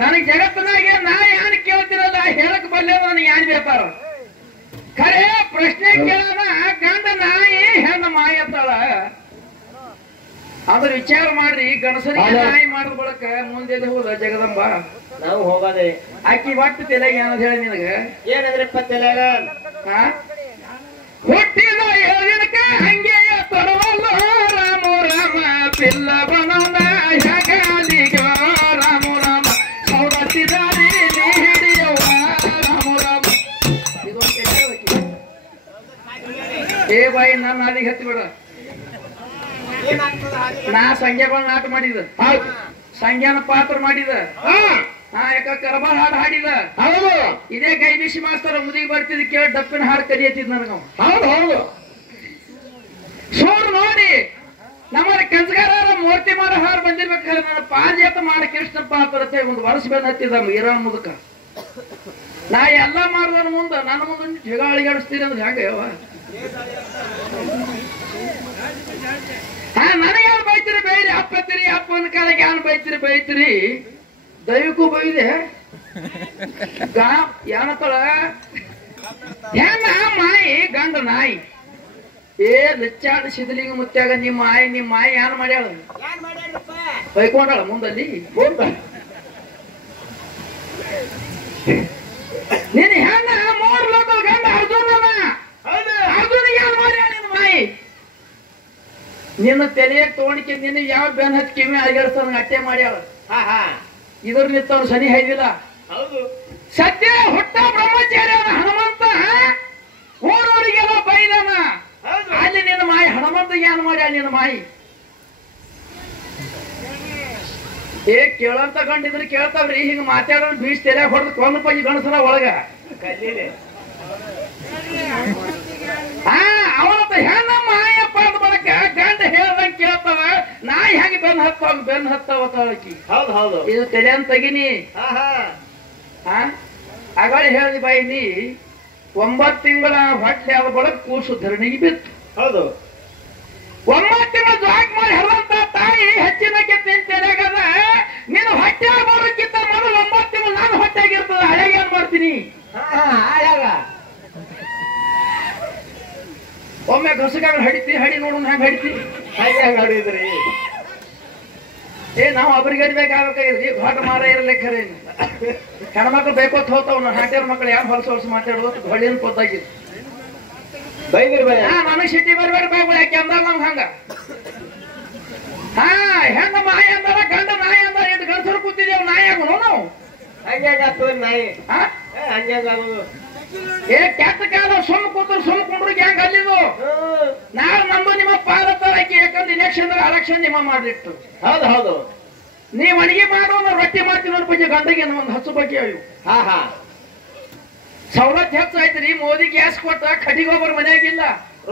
ನನಗ್ ಜಗತ್ತಿನಾಗೆ ನಾ ಯಾನ್ ಕೇಳ್ತಿರಲ್ಲ ಹೇಳಕ್ ಬಲ್ಲೆ ನನಗೆ ಯಾನ್ ಬೇಕಾರ ಖರೆ ಪ್ರಶ್ನೆ ಕೇಳೋಣ ಗಂಡ ನಾಯಿ ಹೆಣ್ಣ ಮಾಯಿ ಅಂತಾಳ ಅದ್ರ ವಿಚಾರ ಮಾಡ್ರಿ ಗಣಸರಿಗೆ ನಾಯಿ ಮಾಡಿದ ಬಳಕ ಮುಂದೆ ಹೋದ ಜಗದಂಬ ನಾವು ಹೋಗದೆ ಆಕಿ ಒಟ್ಟು ತಲೆಗೆ ಏನಂತ ಹೇಳಿ ನಿನಗ ಏನಂದ್ರಪ್ಪ ತಲೆಗ ಹುಟ್ಟಿದ ಯೋಜನಕ ಹಂಗೆ ತೊಡವಲ್ಲ ರಾಮ ರಾಮ ಪಿಲ್ಲ ಬನನ ಯಾಗಾಲಿಗ ರಾಮ ರಾಮ ಸೌದತ್ತಿದಾರಿ ಹಿಡಿಯವ ರಾಮ ರಾಮ ಏ ಬಾಯಿ ನನ್ನ ಅಲ್ಲಿಗೆ ಹತ್ತಿ ಬಿಡ ನಾ ಸಂಖ್ಯಾಗಳ ನಾಟ ಮಾಡಿದ ಸಂಖ್ಯಾನ ಪಾತ್ರ ಮಾಡಿದ ಯಾಕ ಕರಬಾರ್ ಹಾಡು ಹಾಡಿದ ಹೌದು ಇದೇ ಗೈಬಿಸಿ ಮಾಸ್ತರ ಮುದಿಗೆ ಬರ್ತಿದ್ ಕೇಳಿ ಡಪ್ಪಿನ ಹಾಡು ಕಲಿಯತ್ತಿದ್ ನನಗ ಹೌದು ಹೌದು ಸೋರ್ ನೋಡಿ ನಮ್ಮಲ್ಲಿ ಕಂಚಗಾರ ಮೂರ್ತಿ ಮಾಡೋ ಹಾಡು ಬಂದಿರ್ಬೇಕಾದ್ರೆ ನನ್ನ ಪಾದಯಾತ ಮಾಡ ಕೃಷ್ಣಪ್ಪ ಅಂತ ಒಂದು ವರ್ಷ ಬಂದ್ ಹತ್ತಿದ ಮೀರಾ ಮುದಕ ನಾ ಎಲ್ಲಾ ಮಾಡಿದ್ರ ಮುಂದ ನನ್ನ ಮುಂದೆ ಜಗ ಅಳಿಗಾಡಿಸ್ತೀರಿ ಅಂದ್ರೆ ಹೆಂಗ ಯಾವ ನನಗೇನು ಬೈತೀರಿ ಬೈರಿ ಅಪ್ಪತ್ತೀರಿ ಅಪ್ಪನ ಕಾಲಕ್ಕೆ ಏನು ಬೈತೀರಿ ಬೈತೀರಿ ದೈವಕ್ಕೂ ಬೈದೆ ಏನತ್ತಳ ಹೆಣ್ಣ ಮಾಯಿ ಗಂಡ ನಾಯಿ ಏ ಲಚ್ಚಾಡ ಸಿದ್ಲಿಂಗ ಮುತ್ಯಾಗ ನಿಮ್ಮ ಮಾಯಿ ಏನ್ ಮಾಡ್ಯಾಳ ಬೈಕೊಂಡಾಳ ಮುಂದಲ್ಲಿ ನಿನ್ನ ಹೆಣ್ಣ ಮೂರ್ ಲೋಕ ಗಂಡ ಅರ್ಜುನನ ಅರ್ಜುನಿಗೆ ಏನ್ ಮಾಡ್ಯಾಳ ನಿನ್ನ ಮಾಯಿ ನಿನ್ನ ತಲೆಯಾಗ ತಗೊಂಡಿಕೆ ನಿನ್ನ ಯಾವ ಬೆನ್ ಹತ್ತಿ ಕಿವಿ ಅಳಗಾಡಿಸ್ತಾನ ಅಟ್ಟೆ ಮಾಡ್ಯಾಳ ಇದ್ರ ನಿತ್ತವ್ರು ಸನಿ ಹೈದಿಲ್ಲ ಸದ್ಯ ಹುಟ್ಟ ಬ್ರಹ್ಮಚಾರ್ಯ ಹನುಮಂತ ಊರವರಿಗೆಲ್ಲ ಬೈದಾನ ಅಲ್ಲಿ ನಿನ್ನ ಮಾಯಿ ಹನುಮಂತಿಗೆ ಏನ್ ಮಾಡ್ಯಾಳ ನಿನ್ನ ಮಾಯಿ ಏ ಕೇಳಂತ ಕಂಡಿದ್ರೆ ಕೇಳ್ತಾವ್ರಿ ಹಿಂಗ ಮಾತಾಡೋಣ ಬೀಚ್ ತೆರೆಯಾಗ ಹೊಡೆದು ಕೊಂದ ಪಂಜಿ ಗಣಸನ ಒಳಗ ಅವನತ್ತ ಹೆಣ್ಣ ಮಾಯಪ್ಪ ಅಂದ ಬಳಕ ಗಂಡ ಹೇಳ್ದಂಗ ಕೇಳ್ತಾವ ನಾಯಿ ಹೆಂಗೆ ಬೆನ್ ಹತ್ತಾವ ತಾಳಕಿ ಹೌದು ಹೌದು ಇದು ತಲೆ ಅಂತ ತೆಗಿನಿ ಆಗಾಳಿ ಹೇಳಿದ ಬಾಯಿ ನೀ 9 ತಿಂಗಳ ಹೊಟ್ಟೆ ಆದ ಬಳಕ ಕೂಸು ಧರಣಿಗೆ ಬಿತ್ತು ಹೌದು 9 ತಿಂಗಳ ಜಾಕ್ ಮಾಡಿ ಹರಿದಂತ ತಾಯಿ ಹೆಚ್ಚಿನಕ್ಕೆ ತೆರೆಯಾಗದ ನೀನು ಹೊಟ್ಟೆ ಬರೋಕ್ಕಿಂತ ಮೊದಲು 9 ತಿಂಗಳು ನಾನು ಹೊಟ್ಟೆಗಿರ್ತದ ಹಳೆಗೆ ಏನ್ ಮಾಡ್ತೀನಿ ಆಯಾಗ ಒಮ್ಮೆ ಗಸಗಾಗ ಹಡಿತಿ ಹಡಿ ನೋಡೋಣ ಹೆಂಗ್ ಹಡಿತಿ ಹಾಗೆ ಹೊಡಿದ್ರಿ ಏ ನಾವು ಒಬ್ರಿಗೆ ಹಡಿಬೇಕಾಗ್ರಿ ಘಾಟ ಮಾರ ಇರ್ಲಿಕ್ಕೆ ಹೆಣ್ಮಕ್ಳು ಬೇಕೋತ್ ಹೋಗ್ತಾವ ಹಾಟ್ಯಾರ ಮಕ್ಳು ಯಾರು ಹೊಲಸ ಮಾತಾಡೋದು ಹೊಳಿನ ಪೊತ್ತಾಗಿತ್ತು ಬೈದ್ರಿ ಬೈ ನನಗ್ ಸಿಟಿ ಬರ್ಬೇಡ ಬಾಯ್ಗಳು ಯಾಕೆ ಅಂದಾಗ ನಮ್ಗೆ ಹಂಗ ಹೆಣ್ಣ ಮಾಯ ಅಂದಾರ ಗಂಡ ನಾಯಿ ಅಂದಾರ ಎಷ್ಟು ಗಂಡಸರು ಕೂತಿದ್ದೇವ್ ನಾಯಿ ಆಗೋಣ ನಾವು ಹಂಗೆ ಆಗ್ತದ ನಾಯಿ ಹಂಗೆ ಆಗೋದು ಏ ಕೆಟ್ಟ ಕಾಲ ಸುಮ್ ಕುಂಡ್ರು ಹೆಂಗ್ ಅಲ್ಲಿದು ನಾಳೆ ನಮ್ದು ನಿಮ್ಮ ಪಾಲತ್ತಾರಕ್ಕೆ ಯಾಕಂದ್ರೆ ಎಲೆಕ್ಷನ್ ನಿಮ್ಮ ಮಾಡ್ಲಿಟ್ಟು ಹೌದು ಹೌದು ನೀವ್ ಅಡಿಗೆ ಮಾಡೋದು ರೊಟ್ಟಿ ಮಾಡ್ತೀವಿ ನೋಡಿ ಪಂಜೆ ಗಂಟೆಗೆ ಒಂದು ಹಸು ಬಗ್ಗೆ ಅವು ಸವಲತ್ತು ಹೆಚ್ಚಾಯ್ತ್ರಿ ಮೋದಿ ಗ್ಯಾಸ್ ಕೊಟ್ಟ ಕಟ್ಟಿಗೊಬ್ಬರ ಮನೆಯಾಗಿಲ್ಲ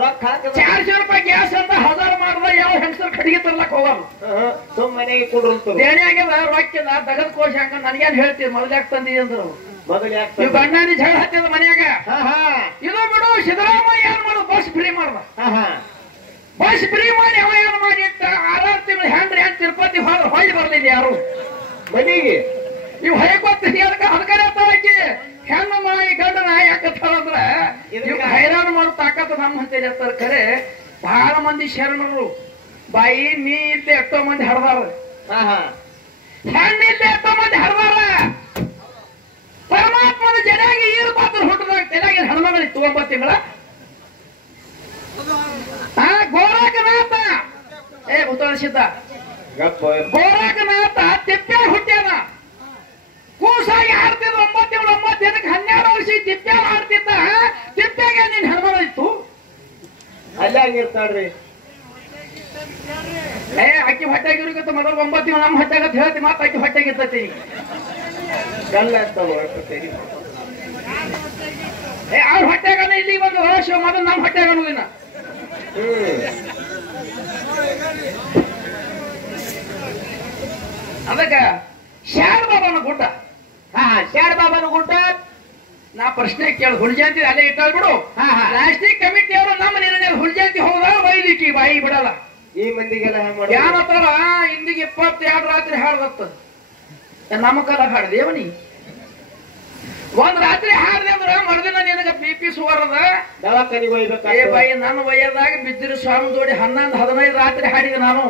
ರೊಕ್ಕ 400 ರೂಪಾಯಿ ಗ್ಯಾಸ್ ಅಂತ 1000 ಮಾಡಿದ್ರೆ ಯಾವ ಹೆಂಗಸರು ಕಟ್ಟಿಗೆ ತರ್ಲಕ್ ಹೋಗಲ್ಲ ಸುಮ್ಮನೆಗೆ ಕೊಡ್ರು ದೇಣಿ ಆಗ್ಯದ ರೊಕ್ಕಿಲ್ಲ ದಗದ ಕೋಶ ಹಂಗ ನನ್ಗೇನ್ ಹೇಳ್ತೀವಿ ಮೊದಲ್ಯಾಕ ತಂದಿದೆ ಅಂದ್ರು ನೀವು ಗಂಡಾನಿ ಜಗಳ ಹತ್ತಿದ ಮನ್ಯಾಗ ಇದು ಬಿಡು ಸಿದ್ದರಾಮಯ್ಯ ಏನ್ ಮಾಡು ಬಸ್ ಫ್ರೀ ಮಾಡ್ದ ಬಸ್ ಫ್ರೀ ಮಾಡಿ ಅವ ಏನ್ ಮಾಡಿ ಅಂತ 6 ತಿಂಗಳು ಹೆಂಡ್ರಿ ಹೆಂಗ್ ತಿರುಪತಿ ಹೊಳ್ಳಿ ಬರ್ಲಿಲ್ಲ ಯಾರು ಮನೆಗೆ ನೀವು ಹೊಯ್ಕೊತ್ತೀರಿ ಅದಕ್ಕೆ ಹೆಣ್ಣು ಮಾಯಿ ಗಂಡ ನಾಯಿ ಯಾಕತ್ತಾರಂದ್ರ ಇವ್ ಹೈರಾಣ ಮಾಡೋ ತಾಕತ್ ನಮ್ಮ ಹಂತೇಳಿ ಇರ್ತಾರ ಖರೆ ಬಹಳ ಮಂದಿ ಶರಣರು ಬಾಯಿ ನೀ ಇಲ್ಲದೆ ಎಷ್ಟೋ ಮಂದಿ ಹರಿದಾರ ಹೆಣ್ಣು ಇಲ್ಲದೆ ಎಷ್ಟೋ ಮಂದಿ ಹರಿದಾರ ಪರಮಾತ್ಮನ ಜನಾಗಿ ಈರು ಪಾತ್ರ ಹುಟ್ಟದಾಗ ತೆಲಾಗಿ ಹೆಣ್ಮಗಳಿತ್ತು 9 ತಿಂಗಳ ಗೋರಾಕನಾಥ ಏ ಉತ್ತರಿಸಿದ್ದ ಗೋರಾಕನಾಥ ತಿಪ್ಪೆ ಹುಟ್ಟ್ಯಾನ ಕೂಸಾಗಿ ಆಡ್ತಿದ್ದ 9 ತಿಂಗಳು 9 ದಿನಕ್ಕೆ 12 ವರ್ಷ ತಿಪ್ಪೆ ಆಡ್ತಿದ್ದ ತಿಪ್ಪೆಗೆ ನೀನ್ ಹೆಣ್ಮಗಳಿತ್ತು ಅಲ್ಲೇ ಆಗಿರ್ತಾಳ್ರಿ ಏ ಅಕ್ಕಿ ಹೊಟ್ಟೆಗಿರ್ಗತ್ತ ಮೊದಲು 9 ತಿಂಗಳು ನಮ್ಮ ಹೊಟ್ಟೆಗತ್ತ ಹೇಳ್ತಿ ಮಾತ್ರ ಅಕ್ಕಿ ಹೊಟ್ಟೆಗಿರ್ತತಿ ಗಲ್ಲ ಅಂತ ಏ ಅವ್ರ ಹೊಟ್ಟೆಗನ ಇಲ್ಲಿ ಒಂದು ವರ್ಷ ಮೊದಲು ನಮ್ಮ ಹೊಟ್ಟೆಗನೋದಿನ ಅದಕ್ಕ ಶಾರ ಬಾಬಾನ ಗುಡ್ಡ ಶಾರ ಬಾಬಾನ ಗುಡ್ಡ ನಾ ಪ್ರಶ್ನೆ ಕೇಳ ಹುಲ್ಜಾಂತಿ ಅಲ್ಲೇ ಇಟ್ಟಾಳ್ ಬಿಡು ರಾಷ್ಟ್ರೀಯ ಕಮಿಟಿ ಅವರು ನಮ್ಮ ನಿರ್ಣಯ ಹುಲ್ಜಾಂತಿ ಹೋದ ವೈದಿಕಿ ಬಾಯಿ ಬಿಡಲ್ಲ ಈ ಮಂದಿಗೆಲ್ಲ ಯಾನತ್ತಾರ ಇಂದಿಗೆ 22 ರಾತ್ರಿ ಹಾಡ್ದತ್ತ ನಮ್ಮ ಕಾಲ ಹಾಡ್ದೇವ ನೀ ಒಂದ್ ರಾತ್ರಿ ಹಾಡ್ದೆ ಅಂದ್ರ ಮರುದಿನ ನಿನಗ BP ಸುವರ್ ಅದ ದವಾಖಾನಿಗೆ ಏ ಹೋಗ್ಬೇಕಾಗ್ತದ. ಬಾಯಿ ನನ್ನ ವಯದಾಗ ಬಿದ್ದಿರು ಸ್ವಾಮಿ ಜೋಡಿ 11-15 ರಾತ್ರಿ ಹಾಡಿದೆ ನಾನು.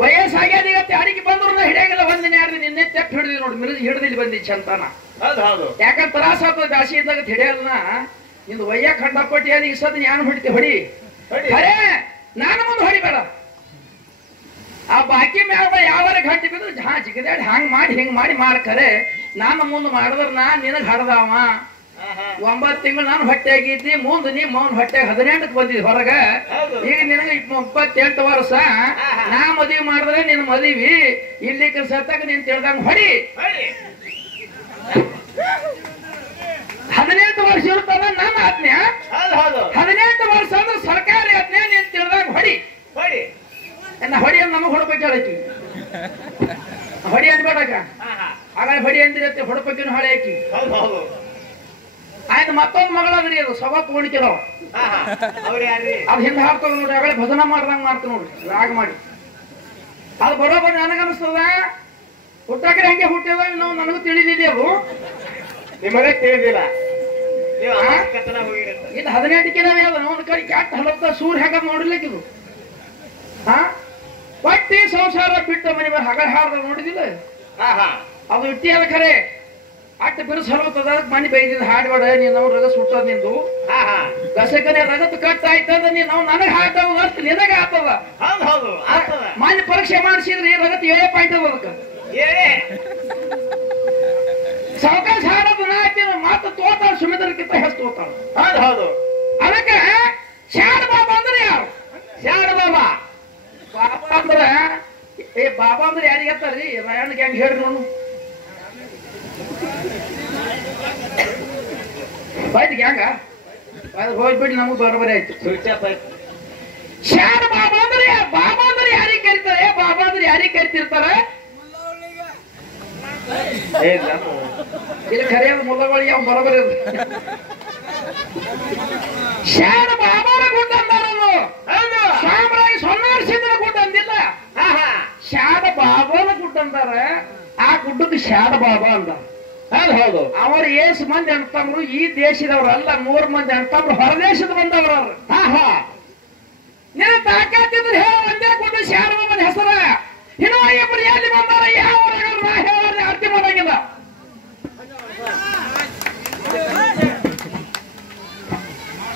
ವಯಸ್ಸಾಗ್ಯಾದ ಈಗ ಅಡಿಗೆ ಬಂದ್ರು ನಾ ಹಿಡಿಯಾಗಿಲ್ಲ. ಒಂದಿನ 2 ದಿನ ನಿನ್ನೆ ತೆಪ್ಪ ಹಿಡಿದಿ ನೋಡಿ, ಮಿರ್ಜಿ ಹಿಡಿದಿಲ್ಲಿ ಬಂದಿ ಚಂತಾನ. ಹೌದು ಯಾಕಂದ್ರೆ ತ್ರಾಸ ಆಗ್ತದೆ ಜಾಸ್ತಿ ಇದ್ದಾಗ ಹಿಡಿಯಲ್ಲ. ನಿಂದು ವಯ್ಯ ಖಂಡಪಟ್ಟಿ ಅದು ಈ ಸದ್ ಯಾನು ಹೊಡಿತಿ ಹೊಡಿ ಖರೆ ನಾನು ಮುಂದೆ ಹೊಡಿಬೇಡ. ಆ ಬಾಕಿ ಮ್ಯಾಲ ಯಾವಾರ ಗಂಟೆ ಬಿದ್ರು ಜಿಗದಾಡಿ ಹಂಗ್ ಮಾಡಿ ಹಿಂಗ್ ಮಾಡಿ ಖರೆ ನಾನು ಮುಂದೆ ಮಾಡಿದ್ರ ನಾ ನಿನಗ್ ಹಡ್ದಾವ. 9 ತಿಂಗಳು ನಾನು ಹೊಟ್ಟೆಗಿದ್ದಿ, ಮುಂದೆ ನೀ ಮೌನ್ ಹೊಟ್ಟೆಗೆ 18ಕ್ಕೆ ಬಂದಿದ್ ಹೊರಗ. ಈಗ ನಿನಗೆ 38 ವರ್ಷ. ನಾ ಮದ್ವಿ ಮಾಡಿದ್ರೆ ನಿನ್ ಮದ್ವಿ ಇಲ್ಲಿ ಸತ್ತಾಗ ನೀನ್ ತಿಳ್ದಂಗ ಹೊಡಿ. 18 ವರ್ಷ ಇರ್ತದ ನನ್ನ ಆಜ್ಞೆ. 18 ವರ್ಷ ಅಂದ್ರೆ ಸರ್ಕಾರಿ ಆಜ್ಞೆ, ನೀನ್ ತಿಳ್ದಂಗ ಹೊಡಿ. ಹೊಡಿ ಅಂತ ನಮಗ್ ಹೊಡ್ಬೇಕು ಹೇಳಕಿ. ಹೊಡಿ ಅನ್ಬೇಡಕ ಹಾಗಾಗಿ ಹೊಡಿ ಅಂದಿರತ್ತೆ ಹೊಡ್ಬೇಕಿನ ಹೊಳೆ ಹಾಕಿ. ಆಯ್ತು ಮತ್ತೊಂದು ಮಗಳದ್ರಿ ಅದು ಸಭಾ ತಗೊಂಡಿರೋ ಅದ್ ಹಿಂದೆ ಹಾಕ್ತದ ನೋಡಿ. ಆಗಲೇ ಭಜನ ಮಾಡ್ದಂಗ ಮಾಡ್ತ ನೋಡ್ರಿ ರಾಗ ಮಾಡಿ. ಅದು ಬರೋಬರ್ ನನಗನ್ನಿಸ್ತದ. ಹುಟ್ಟಾಕ್ರೆ ಹಂಗೆ ಹುಟ್ಟಿದ ನಾವು ನನಗೂ ತಿಳಿದಿದೆ. ಅದು ನಿಮಗೆ ತಿಳಿದಿಲ್ಲ. ಇದು 18ಕ್ಕೆ ಅದ ನೋಡ್ ಕಡೆ ಕ್ಯಾಟ್ ಹಲತ್ತ ಸೂರ್ ಹೆಂಗ ನೋಡಿರ್ಲಿಕ್ಕೆ ಇದು. ಒಟ್ಟಿ ಸಂಸಾರ ಬಿಟ್ಟ ಮನೆ ಮೇಲೆ ಹಗಲ್ ಹಾಡ್ದ ನೋಡಿದಿಲ್ಲ. ಅದು ಇಟ್ಟಿ ಅದ ಖರೆ ಅಟ್ಟ ಬಿರುಸು ಹಲವತ್ತದ. ಅದಕ್ಕೆ ಮನೆ ಬೈದಿದ್ದು ಹಾಡ್ಬೇಡ ನೀನು ರಗಸ್ ಹುಟ್ಟದ ನಿಂದು. ಗಸಕನೆ ರಗತ್ ಕಟ್ ಆಯ್ತಂದ್ರೆ ನೀನು ನನಗೆ ಹಾಡ್ತಾವ ಅಷ್ಟು ನಿನಗೆ ಆಗ್ತದ. ಮನೆ ಪರೀಕ್ಷೆ ಮಾಡಿಸಿದ್ರಿ ರಗತ್ 7 ಪಾಯಿಂಟ್ ಅದ. ಅದಕ್ಕೆ ಸಾವಕಾಶ ಹಾಡೋದು ನಾಯ್ತಿನ ಮಾತು ತೋತಾಳ ಸುಮಿತ್ರಕ್ಕಿಂತ ಹೆಚ್ಚು ತೋತಾಳ. ಅದಕ್ಕೆ ಶಾಡ ಬಾಬಾ ಅಂದ್ರೆ ಯಾರು? ಶಾಡ ಬಾಬಾ ಬಾಬಾ ಅಂದ್ರ ಬಾಬಾ ಅಂದ್ರೆ ಯಾರಿಗೆ ಹೇಳ್ತಾರ್ರಿ? ರಾಯಣ್ಣಗೆ ಹೆಂಗ್ ಹೇಳ್ರಿ ನೋಡು. ಬಾಯ್ತು ಗ್ಯಾಂಗ ಹೋಗ್ಬಿಟ್ಟು ನಮಗ್ ಬರೋಬರಿ ಆಯ್ತು. ಶಾಡ ಬಾಬಾ ಅಂದ್ರೆ ಬಾಬಾ ಅಂದ್ರೆ ಯಾರಿಗೆ ಕರಿತಾರೆ? ಬಾಬಾ ಅಂದ್ರೆ ಯಾರಿಗೆ ಕರಿತಿರ್ತಾರೆ? ಇಲ್ಲಿ ಕರೆಯೋದು ಮುಲ್ಲಗಳಿಗೆ ಅವ್ನು ಬರೋಬರಿ. ಶಾಡ ಬಾಬಾರ ಗುಡ್ಡ ಅಂತಾರದು. ಶಾಮರಾಗಿ ಸೊನ್ನಾರ್ಸಿದ್ರ ಗುಡ್ಡ ಅಂದಿಲ್ಲ. ಶಾಡ ಬಾಬಾನ ಗುಡ್ಡ ಅಂತಾರ. ಆ ಗುಡ್ಡಕ್ಕೆ ಶಾಡ ಬಾಬಾ ಅಂದ. ಹೌದು ಅವರು ಏಸು ಮಂದಿ ಅಣ್ತಂಬ್ರು ಈ ದೇಶದವ್ರಲ್ಲ. 3 ಮಂದಿ ಅಣ್ತಂಬ್ರು ಹೊರದೇಶದ ಬಂದವ್ರ. ನೀನು ತಾಕಾತಿದ್ರೆ ಹೇಳ ಒಂದೇ ಗುಡ್ಡ ಶಾಡ ಬಾಬನ ಹೆಸರ. ಇನ್ನು ಇಬ್ಬರು ಎಲ್ಲಿ ಬಂದಾರ ಯಾವ ನಾ ಹೇಳ ಅರ್ಥ ಮಾಡಂಗಿಲ್ಲ.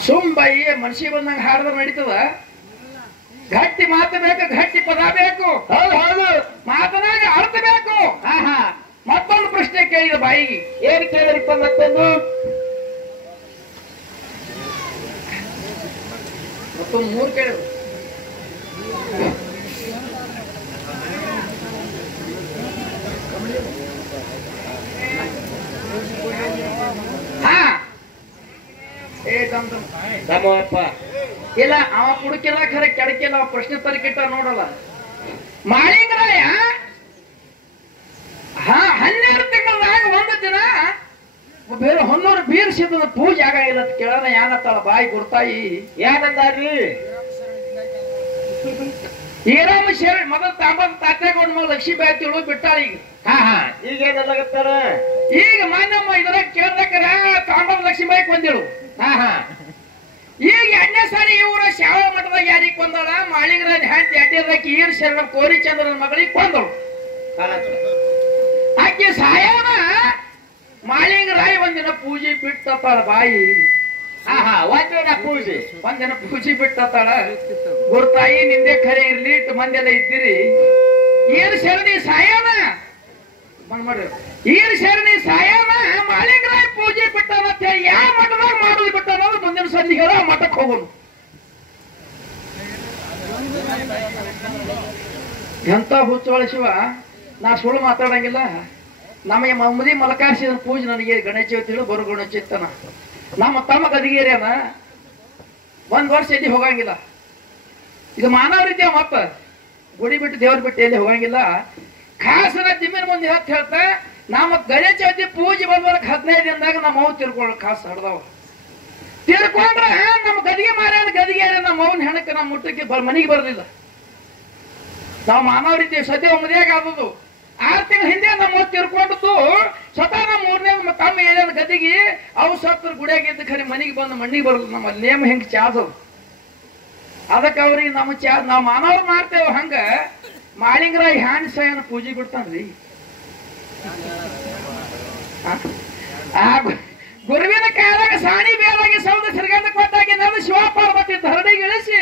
ಸುಂಬಾಯಿ ಮನುಷ್ಯ ಬಂದಂಗ ಹಾಡ್ದ ನಡೀತದ. ಗಟ್ಟಿ ಮಾತು ಬೇಕು, ಗಟ್ಟಿ ಪದ ಬೇಕು. ಹೌದು ಮಾತನಾಗ ಅರ್ಥ ಬೇಕು. ಮತ್ತೊಂದು ಪ್ರಶ್ನೆ ಕೇಳಿದ ಬಾಯಿಗೆ. ಏನ್ ಕೇಳಿದ್ರಿಪ್ಪ? ಮತ್ತೊಂದು 3 ಕೇಳಿದ್ರು. ಇಲ್ಲ ಅವ ಕುಡುಕಿಲ್ಲ ಖರೆ ಕೆಡಕಿಲ್ಲ. ಅವ ಪ್ರಶ್ನೆ ತರಕಿಟ್ಟ ನೋಡಲ್ಲ. ಮಾಳಿಂಗರಾಯ 12 ತಿಂಗಳಾಗ 1 ದಿನ ಬೇರೆ ಹೊನ್ನೂರು ಬೀರ್ಸಿದ ಪೂಜೆ ಆಗಿಲ್ಲ ಅಂತ ಕೇಳೋಣ. ಯಾನತ್ತಾಳ ಬಾಯಿ ಗುರ್ತಾಯಿ ಏನಂದಾರ್ರಿ? ಈರಾಮ ಶೇರ್ ಮೊದಲು ತಾಂಬದ ತಾತ್ಯಾಗೊಂಡ್ ಮೇಲೆ ಲಕ್ಷ್ಮೀ ಬಾಯಿ ತಿಳು ಬಿಟ್ಟಾಳ. ಈಗ ಈಗೇನಾಗತ್ತಾರ? ಈಗ ಮಾನ್ಯಮ್ಮ ಇದ್ರಾಗ ಕೇಳ್ದಕ್ಕಾರ ತಾಂಬದ ಲಕ್ಷ್ಮೀ ಬಾಯಿ ಕೊಂದಿಳು. ಈಗ 2ನೇ ಸಾರಿ ಇವ್ರ ಶಾವ ಮಠದಾಗ ಯಾರಿಗೆ ಕೊಂದಳ? ಮಾಳಿಂಗರಾಯನ ಹೆಂಡತಿ ಅಡ್ಡಿಯದಕ್ಕೆ ಈರ್ ಶರಣ ಕೋರಿ ಚಂದ್ರನ ಮಗಳಿಗೆ ಕೊಂದಳು. ಆಕೆ ಸಾಯನ ಮಾಳಿಂಗರಾಯ ಒಂದಿನ ಪೂಜೆ ಬಿಟ್ಟತ್ತಾಳ ಬಾಯಿ. ಒಂದಿನ ಪೂಜೆ ಬಿಟ್ಟತ್ತಾಳ. ಗುರ್ತಾಯಿ ನಿಂದೆ ಖರೆ ಇರ್ಲಿ ಮಂದೆಲ್ಲ ಇದ್ದೀರಿ. ಈರ್ ಶರಣಿ ಸಾಯನ ಈರ್ ಶರಣಿ ಸಾಯನ ಮಾಳಿಂಗರಾಯ ಪೂಜೆ ಬಿಟ್ಟಾನ ಅಂತ ಹೇಳಿ ಯಾವ ಮಠದಾಗ ಮಾಡೋದು ಬಿಟ್ಟಾನ ಮುಂದಿನ ಸಂಧಿ ಹೇಳ ಮಠಕ್ಕೆ ಹೋಗೋನು. ಎಂತ ಹುಚ್ಚೋಳ ಶಿವ. ನಾ ಸುಳ್ಳು ಮಾತಾಡಂಗಿಲ್ಲ. ನಮಗೆ ಮಮ್ಮದಿ ಮಲಕಾರ್ಸಿದ ಪೂಜೆ ನನಗೆ ಗಣೇಶ ಚೌತಿ ಹೇಳಿ ಬರು ಗಣೇಶ ಚಿತ್ತನ. ನಮ್ಮ ತಮ್ಮ ಗದಿಗೇರಿಯನ 1 ವರ್ಷ ಎಲ್ಲಿ ಹೋಗಂಗಿಲ್ಲ. ಇದು ಮಾನವರಿದ್ಯ ಮತ್ತ ಗುಡಿ ಬಿಟ್ಟು ದೇವ್ರ ಬಿಟ್ಟು ಎಲ್ಲಿ ಹೋಗಂಗಿಲ್ಲ. ಖಾಸನ ಜಮೀನ್ ಮುಂದೆ ಹತ್ತು ಹೇಳ್ತಾ ನಮ್ಮ ಗಣೇಶ ಚೌತಿ ಪೂಜೆ ಬಂದ್ವರ್ಕ್ 15 ದಿನದಾಗ ನಮ್ಮ ಅವ್ ತಿರ್ಕೊಳ್ಳ ಖಾಸ್ ಹಡ್ದವ. ತಿರ್ಕೊಂಡ್ರೆ ನಮ್ಮ ಗದಿಗೆ ಮಾರ್ಯಾನ ಗದಿಗೇರಿ ನಮ್ಮ ಅವನ ಹೆಣಕ್ಕೆ ನಮ್ಮ ಮುಟ್ಟಕ್ಕೆ ಮನೆಗೆ ಬರ್ಲಿಲ್ಲ. ನಾವು ಮಾನವರಿದ್ದೀವಿ. ಸದ್ಯ ಮದುವೆಗೆ ಆದದು 6 ತಿಂಗಳ ಹಿಂದೆ ನಮ್ಮ ತಿರ್ಕೊಂಡದ್ದು ಸ್ವತಃ ನಮ್ಮ ಮೂರನೇ ತಮ್ಮ ಹೇಳಿದ ಗದಿಗೆ ಅವು ಸತ್ರ ಗುಡಿಯಾಗಿದ್ದ ಖರೆ ಮನೆಗೆ ಬಂದು ಮಣ್ಣಿಗೆ ಬರೋದು ನಮ್ಮಲ್ಲಿ ನೇಮ ಹೆಂಗ್ ಚಾದು ಅದಕ್ಕೆ ಅವ್ರಿಗೆ ನಮ್ಮ ನಾವು ಮಾನವ್ರು ಮಾಡ್ತೇವೆ ಹಂಗ ಮಾಳಿಂಗರಾಯ ಹ್ಯಾಂಡ್ ಸಯನ ಪೂಜೆ ಬಿಡ್ತಾನ್ರಿ ಗುರುವಿನ ಕಾಲಾಗ ಸಾಣಿ ಬೇಲಾಗಿ ಸೌದ ಸಿರಗಂಧ ಕೊಟ್ಟಾಗಿ ನಾನು ಶಿವಪಾರ್ವತಿ ಧರಣಿಗೆ ಇಳಿಸಿ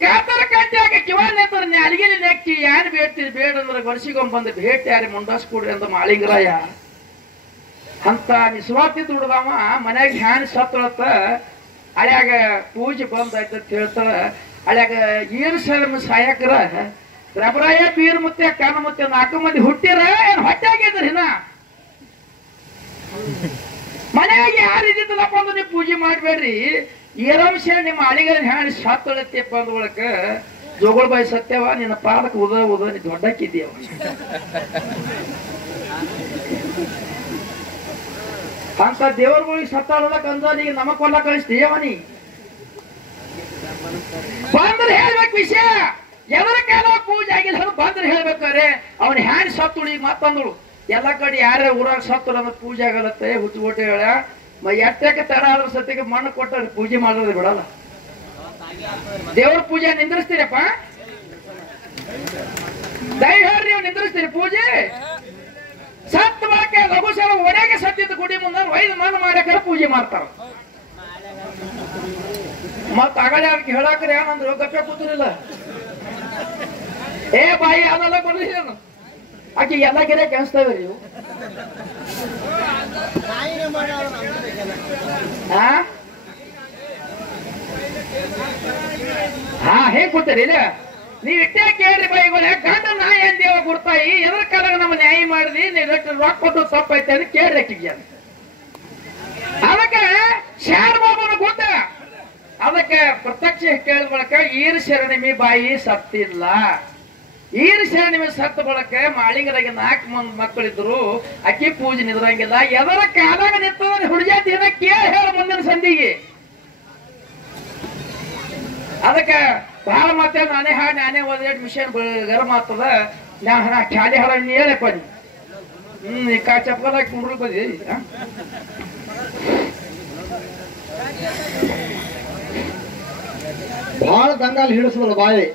ಕಾತರ ಕಟ್ಟಿಯಾಗ ಕಿವಾನೆತ್ತರ ಅಲಿಗಿಲಿ ನೆಕ್ಕಿ ಯಾರು ಬೇಡ್ತೀರಿ ಬೇಡ ಅಂದ್ರೆ ವರ್ಷಿಗೊಂಬಂದು ಭೇಟಿ ಯಾರಿ ಮುಂಡಾಸ್ ಕೊಡ್ರಿ ಅಂತ ಮಾಳಿಂಗರಾಯ ಅಂತ ನಿಸ್ವಾರ್ಥಿ ದುಡ್ದವ ಮನ್ಯಾಗ ಹ್ಯಾಂಡ್ ಸತ್ತಳತ್ತ ಅಳ್ಯಾಗ ಪೂಜೆ ಬಂದಾಯ್ತು ಅಂತ ಹೇಳ್ತಾರ ಅಳ್ಯಾಗ ಏನ್ ಸರ್ ಸಾಯಕರ ರಬರಾಯ ಬೀರ್ ಮುತ್ತೆ ಕಾನ ಮುತ್ತೆ 4 ಮಂದಿ ಹುಟ್ಟಿರ ಏನ್ ಹೊಟ್ಟಾಗಿದ್ರಿ ನಾ ಮನ್ಯಾಗ ಯಾರು ಇದ್ದಿದ್ದಪ್ಪ ಅಂದ್ರೆ ನೀವು ಪೂಜೆ ಮಾಡ್ಬೇಡ್ರಿ ಏರಂಶ ನಿಮ್ಮ ಅಳಿಗರ ಹ್ಯಾಂಡ್ ಸತ್ತಳತ್ತಪ್ಪ ಅಂದ ಒಳಕ ಜೋಗಳ ಬಾಯಿ ಸತ್ಯವ ನಿನ್ನ ಪಾದಕ್ಕೆ ಉದ ನೀ ದೊಡ್ಡಕ್ಕಿದ್ದೀಯವ ಅಂತ ದೇವರುಗಳಿಗೆ ಸತ್ತಾಳದಕ್ಕೆ ಅಂದಾನಿಗೆ ನಮಗ್ ಕೊಲ್ಲ ಕಳಿಸ್ತೀಯವ ನೀ ಬಂದ್ರೆ ಹೇಳ್ಬೇಕು ವಿಷಯ ಎದರ ಕಾಲ ಪೂಜೆ ಆಗಿಲ್ಲ ಬಂದ್ರೆ ಹೇಳ್ಬೇಕಾರೆ ಅವನ ಹ್ಯಾಂಡ್ ಸತ್ತುಳಿಗೆ ಮತ್ತಂದಳು ಎಲ್ಲ ಕಡೆ ಯಾರೇ ಊರಾಗ ಸತ್ತುಳ ಅನ್ನೋದು ಪೂಜೆ ಆಗಲತ್ತೆ ಹುಚ್ಚುಗೊಟ್ಟೆ ಹೇಳ ಎಟ್ಟಕ್ಕೆ ತಡ ಆದ್ರ ಸತ್ತಿಗೆ ಮಣ್ಣು ಕೊಟ್ಟ ಪೂಜೆ ಮಾಡೋದು ಬಿಡಲ್ಲ ದೇವ್ರ ಪೂಜೆ ನಿಂದ್ರಿಸ್ತೀರಪ್ಪ ದಯ ಹೇಳ್ರಿ ನೀವು ನಿಂದ್ರಿಸ್ತೀರಿ ಪೂಜೆ ಸತ್ತ ಬಳಕೆ ಲಘು ಸಲ ಒಡೆಗೆ ಸತ್ತಿದ್ದ ಗುಡಿ ಮುಂದೆ 5 ಮಣ್ಣು ಮಾಡ್ಯಾಕರ ಪೂಜೆ ಮಾಡ್ತಾರ ಮತ್ತ ಆಗಲೇ ಅದಕ್ಕೆ ಹೇಳಾಕ್ರಿ ಏನಂದ್ರು ಗಪ್ಪೆ ಕೂತಿರಲಿಲ್ಲ ಏ ಬಾಯಿ ಅದೆಲ್ಲ ಬರ್ಲಿ ಆಕೆ ಎಲ್ಲ ಗಿರೆ ಕಾಣಿಸ್ತೇವೆ ನೀವು ಹಾ ಹೇಗ್ ಕೊಡ್ತೀರಿ ಇಲ್ಲ ನೀವ್ ಇಟ್ಟೇ ಕೇಳ್ರಿ ಬೈಗಳ ಗಂಡ ನಾ ಏನ್ ದೇವ ಗುರ್ತಾಯಿ ಎದ್ರ ಕಾಲಾಗ ನಮ್ಮ ನ್ಯಾಯ ಮಾಡಿದ್ರಿ ನೀವು ರೊಕ್ಕ ಕೊಟ್ಟು ತಪ್ಪೈತೆ ಅಂತ ಕೇಳ್ರಿ ಆಕಿಗೆ ಅದಕ್ಕೆ ಶಾರ ಬಾಬನ ಗುಡ್ಡ ಅದಕ್ಕೆ ಪ್ರತ್ಯಕ್ಷ ಕೇಳಿದ ಬಳಕ ಈರ್ ಶರಣಿಮಿ ಬಾಯಿ ಸತ್ತಿಲ್ಲ ಈರ್ ಶರಣಿಮಿ ಸತ್ತ ಬಳಕ ಮಾಳಿಂಗರಾಗ 4 ಮಂದಿ ಮಕ್ಕಳಿದ್ರು ಅಕ್ಕಿ ಪೂಜೆ ನಿದ್ರಂಗಿಲ್ಲ ಎದರ ಕಾಲಾಗ ನಿಂತದ ಹುಡುಜಾತಿ ಕೇಳಿ ಹೇಳ ಮುಂದಿನ ಸಂಧಿಗೆ ಅದಕ್ಕೆ ಬಹಳ ಮತ್ತೆ ನಾನೇ ಹಾಡಿ ನಾನೇ ಓದ್ ಮಿಷನ್ ಗರಂ ಆಗ್ತದ ನಾ ಖಾಲಿ ಹಾಡ ನೀ ಹೇಳಪ್ಪ ನೀ ಚಪ್ಪಲ್ ಹಾಕಿ ಕುಂಡ್ರು ಬದಿ ಬಹಳ ದಂಗಾಲ್ ಹಿಡಿಸ್ಬೋದು ಬಾಯಿ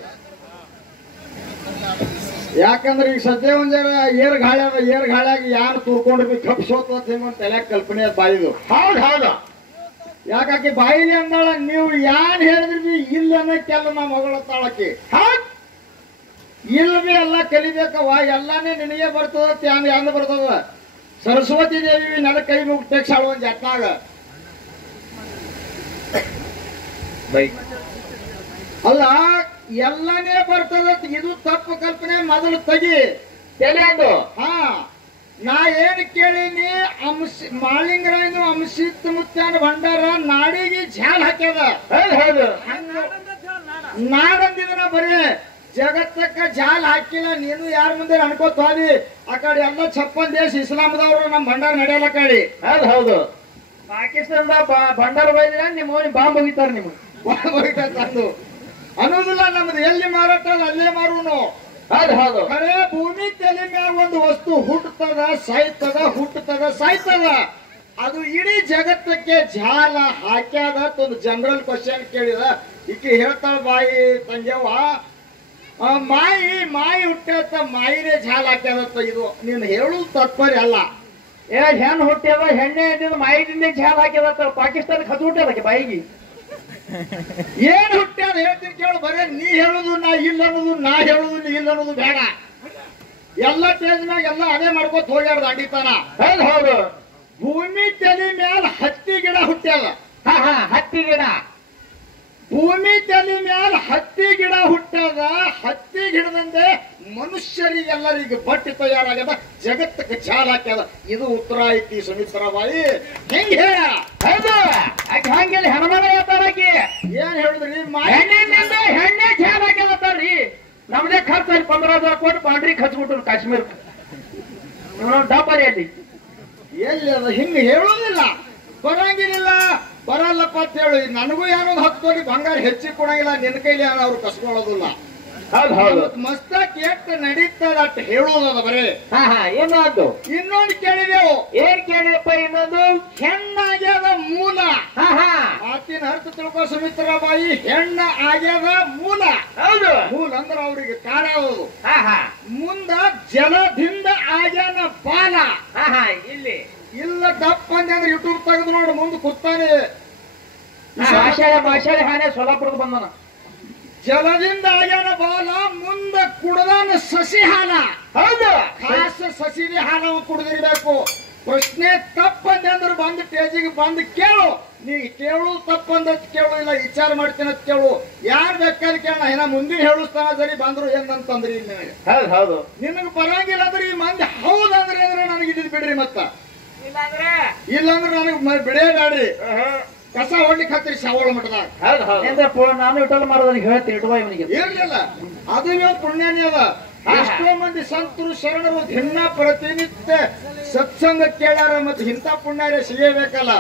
ಯಾಕಂದ್ರೆ ಈಗ ಸದ್ಯ ಒಂದ್ ಜರ ಏರ್ ಗಾಳಿಯಾಗಿ ಯಾರು ತೂರ್ಕೊಂಡ್ರಿ ಕಪ್ಸೋತ ತಲೆ ಕಲ್ಪನೆ ಬಾಯಿದು ಹೌದು ಯಾಕಾಕಿ ಬಾಯಿಲಿ ಅಂದಾಳ ನೀವು ಯಾನ್ ಹೇಳಿದ್ರಿ ಇಲ್ಲ ಅನ್ನಕ್ಕೆಲ್ಲ ನಾ ಮಗಳತ್ತಾಳಕಿ ಇಲ್ವಿ ಎಲ್ಲ ಕಲಿಬೇಕವ ಎಲ್ಲಾನೇ ನಿನಗೆ ಬರ್ತದ ಅಂದ ಬರ್ತದ ಸರಸ್ವತಿ ದೇವಿ ನನ್ನ ಕೈ ಮುಗ್ಟೆಕ್ಸಾಳ ಒಂದ್ ಜಟ್ನಾಗ ಅಲ್ಲ ಎಲ್ಲಾನೇ ಬರ್ತದ ಇದು ತಪ್ಪು ಕಲ್ಪನೆ ಮೊದಲು ತೆಗಿ ಎಲೆಂದು ಹಾ ನಾ ಏನ್ ಕೇಳೀನಿ ಮಾಳಿಂಗರಾಯನು ಅಂಶಿತ್ ಮುತ್ಯಾನ ಭಂಡಾರ ನಾಡಿಗೆ ಝಾಲ್ ಹಾಕ್ಯದ ಹೌದು ನಾಡಂದಿನ ಬರೀ ಜಗತ್ತಕ್ಕ ಜಾಲ್ ಹಾಕಿಲ್ಲ ನೀನು ಯಾರ ಮುಂದೆ ಅನ್ಕೋತ ಹೋದಿ ಆ ಕಡೆ ಎಲ್ಲ ಛಪ್ಪನ್ ದೇಶ ಇಸ್ಲಾಮದವ್ರು ನಮ್ ಭಂಡಾರ ನಡೆಯಲ್ಲ ಕಡೆ ಹೌದು ಪಾಕಿಸ್ತಾನದ ಭಂಡಾರ ಬೈದ್ರೆ ನಿಮ್ಮ ಬಾಂಬ್ ಹೋಗಿತಾರ ನಿಮ್ಗೆ ತಂದು ಅನ್ನೋದಿಲ್ಲ ನಮ್ದು ಎಲ್ಲಿ ಮಾರಾಟ ಅಲ್ಲೇ ಮಾರುನು ಹೌದು ಖರೆ ಭೂಮಿ ತಲೆ ಮ್ಯಾಗ ಒಂದು ವಸ್ತು ಹುಟ್ಟುತ್ತದ ಸಾಯ್ತದ ಅದು ಇಡೀ ಜಗತ್ತಕ್ಕೆ ಜಾಲ ಹಾಕ್ಯಾದ ಒಂದು ಜನರಲ್ ಕ್ವಶನ್ ಕೇಳಿದ ಈಕೆ ಹೇಳ್ತಾಳ ಬಾಯಿ ತಂಜವ್ವ ಮಾಯಿ ಹುಟ್ಟ ಮಾಯಿನೇ ಜಾಲ ಹಾಕ್ಯಾದತ್ತ ಇದು ನೀನು ಹೇಳುದು ತಾತ್ಪರ್ಯ ಅಲ್ಲ ಹೆಣ್ಣು ಹುಟ್ಟ್ಯದ ಹೆಣ್ಣೆ ಹಿಡಿದ ಮಾಹಿತಿಯಿಂದ ಝಾಲ್ ಹಾಕಿದ ಪಾಕಿಸ್ತಾನಕ್ಕೆ ಹತ್ತು ಹುಟ್ಟ್ಯದಕ್ಕೆ ಬಾಯಿಗೆ ಏನ್ ಹುಟ್ಟ್ಯಾದ ಹೇಳ್ತೀನಿ ಕೇಳು ಬರೇ ನೀ ಹೇಳುದು ನಾ ಇಲ್ಲ ಅನ್ನೋದು ನಾ ಹೇಳುದು ನೀ ಇಲ್ಲ ಅನ್ನೋದು ಬೇಡ ಎಲ್ಲ ಟೇಜ್ ಮ್ಯಾಗ ಎಲ್ಲ ಅದೇ ಮಾಡ್ಕೋತ ಹೋಗ್ಯಾರ ದಂಡಿತಾನ ಹೌದು ಭೂಮಿ ತಲೆ ಮ್ಯಾಲ ಹತ್ತಿ ಗಿಡ ಹುಟ್ಟ್ಯಾದ ಹತ್ತಿ ಗಿಡ ಭೂಮಿ ತಲೆ ಮ್ಯಾಲ ಹತ್ತಿ ಗಿಡ ಹುಟ್ಟದ ಹತ್ತಿ ಗಿಡದಂದೆ ಮನುಷ್ಯರಿಗೆಲ್ಲರಿಗೆ ಬಟ್ಟೆ ತಯಾರಾಗ್ಯದ ಜಗತ್ತಕ್ಕೆ ಚಾಲ ಹಾಕ್ಯದ ಇದು ಉತ್ತರ ಐತಿ ಸುಮಿತ್ರಾಬಾಯಿ ಹೆಂಗ ಹೇಳ ಹೌದು ಆಕೆ ಹಂಗೆಲ್ಲ ಹನುಮಾನ ಹೇಳ್ತಾರಾಕಿ ಏನ್ ಹೇಳಿದ್ರಿ ಹೆಣ್ಣೆ ಚಾಲ ಹಾಕ್ಯದತ್ತಾರ್ರಿ ನಮ್ದೇ ಖರ್ಚು 15,000 ಕೋಟಿ ಪಾಂಡ್ರಿ ಹಚ್ಬಿಟ್ರು ಕಾಶ್ಮೀರ ಡಬ್ಬರಿ ಅಲ್ಲಿ ಎಲ್ಲಿ ಅದ ಹಿಂಗ ಹೇಳೋದಿಲ್ಲ ಬರಂಗಿಲ್ಲ ಬರಲ್ಲಪ್ಪ ಅಂತ ಹೇಳಿ ನನಗೂ ಏನೋ 10 ತೊಲಿ ಬಂಗಾರ ಹೆಚ್ಚಿಗೆ ಕೊಡಂಗಿಲ್ಲ ನಿನ್ನ ಕೈಲಿ ಅವ್ರು ಕಸ್ಕೊಳ್ಳೋದಿಲ್ಲ ಹೌದು ಹೌದು. ಮಸ್ತಕ್ ಎಟ್ ನಡೀತದ ಅಟ್ ಹೇಳುವುದದ ಬರೇ. ಇನ್ನೊಂದು ಇನ್ನೊಂದು ಕೇಳಿದೆವು. ಏನ್ ಕೇಳಿದಪ್ಪ? ಇನ್ನೊಂದು ಹೆಣ್ಣಾಗ್ಯದ ಮೂಲ. ಮಾತಿನ ಅರ್ಥ ತಿಳ್ಕೋ ಸುಮಿತ್ರಾಬಾಯಿ. ಹೆಣ್ಣ ಆಗ್ಯದ ಮೂಲ. ಹೌದು. ಮೂಲ ಅಂದ್ರೆ ಅವ್ರಿಗೆ ಕಾಣೋದು. ಮುಂದ ಜಲದಿಂದ ಆಗ್ಯಾನ ಬಾಲ. ಇಲ್ಲಿ ಇಲ್ಲ ದಪ್ಪ ಅಂದ್ರೆ ಯೂಟ್ಯೂಬ್ ತೆಗೆದು ನೋಡಿ ಮುಂದೆ ಕೂತಾನೆ. ಆಷಾಢ ಹಾನೆ ಸೊಲ್ಲಾಪುರದ ಬಂದನ. ಜಲದಿಂದ ಆಗ್ಯಾನ ಬಾಲ, ಮುಂದ ಕುಡದಾನ ಸಸಿ ಹಾಲ. ಹೌದು. ಖಾಸ ಸಸಿಗೆ ಹಾಲು ಕುಡಿದಿರ್ಬೇಕು. ಪ್ರಶ್ನೆ ತಪ್ಪಂದ್ರೆ ಬಂದು ಟೇಜಿಗೆ ಬಂದು ಕೇಳು. ನೀ ಕೇಳು ತಪ್ಪಂದ ಕೇಳು, ಇಲ್ಲ ವಿಚಾರ ಮಾಡ್ತೀನಿ ಅಂತ ಕೇಳು. ಯಾರು ಬೇಕಾದ್ರೆ ಕೇಳ. ಏನ ಮುಂದಿನ ಹೇಳುತ್ತಾನ ಸರಿ ಬಂದ್ರು ಏನಂತಂದ್ರಿ ನಿನಗೆ. ಹೌದು ಹೌದು. ನಿನಗೆ ಬರಂಗಿಲ್ಲ ಅಂದ್ರೆ ಈ ಮಂದಿ ಹೌದಂದ್ರೆ ಅಂದ್ರೆ ನನಗೆ ಇದ್ ಬಿಡ್ರಿ. ಮತ್ತ ಇಲ್ಲಾಂದ್ರೆ ನನಗೆ ಬಿಡೇಗಾಡ್ರಿ. ಕಸ ಹೊಡ್ಲಿಕ್ಕೆ ಹತ್ತಿರಿ ಶಾವಳ ಮಠದಾಗ. ಹೌದು ಹೌದು. ನಾನು ಇಟಲ್ ಮಾಡೋದಕ್ಕೆ ಹೇಳ್ತೀನಿ, ಇಡುವ ಇವನಿಗೆ. ಇರ್ಲಿಲ್ಲ ಅದು ಪುಣ್ಯನೇ ಅದ. ಎಷ್ಟೋ ಮಂದಿ ಸಂತರು ಶರಣರು ದಿನ ಪ್ರತಿನಿತ್ಯ ಸತ್ಸಂಗ ಕೇಳಾರ. ಮತ್ತೆ ಇಂಥ ಪುಣ್ಯ ಸಿಗಬೇಕಲ್ಲ.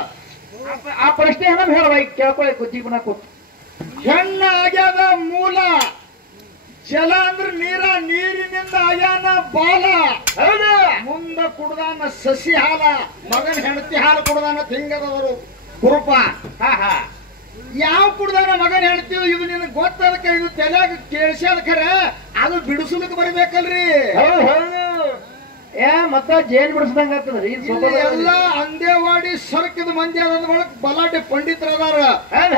ಆ ಪ್ರಶ್ನೆ ಏನಾದ್ರು ಹೇಳುವ, ಈಗ ಕೇಳ್ಕೊಳ್ಳಿ ಜೀವನ ಕೊಟ್ಟು. ಹೆಣ್ಣ ಆಗ್ಯಾದ ಮೂಲ. ಜಲ ಅಂದ್ರೆ ನೀರ, ನೀರಿನಿಂದ ಆಗ್ಯಾನ ಬಾಲ. ಹೌದು. ಮುಂದ ಕುಡ್ದಾನ ಸಸಿ ಹಾಲ. ಮಗನ ಹೆಂಡತಿ ಹಾಲು ಕುಡ್ದಾನ ತಿಂಗದವರು ಕುರುಪ. ಯಾವ ಕುಡ್ದಾನ ಮಗನ ಹೆಂಡತಿ ಇದು ನಿನಗೆ ಗೊತ್ತದಕ್ಕೆ. ಇದು ತಲೆಯಾಗ ಕೇಳಿಸ್ಯಾದ ಖರೆ, ಅದು ಬಿಡಿಸೋದಕ್ಕೆ ಬರಬೇಕಲ್ರಿ. ಹೌದು ಹೌದು. ಮತ್ತ ಜೇನ್ ಬಿಡಿಸ್ದಂಗ ಆಗ್ತದ್ರಿ. ಎಲ್ಲ ಅಂದೇವಾಡಿ ಸರ್ಕದ ಮಂದಿ ಆದ ಒಳಗ್ ಬಲಾಟೆ ಪಂಡಿತರದಾರ.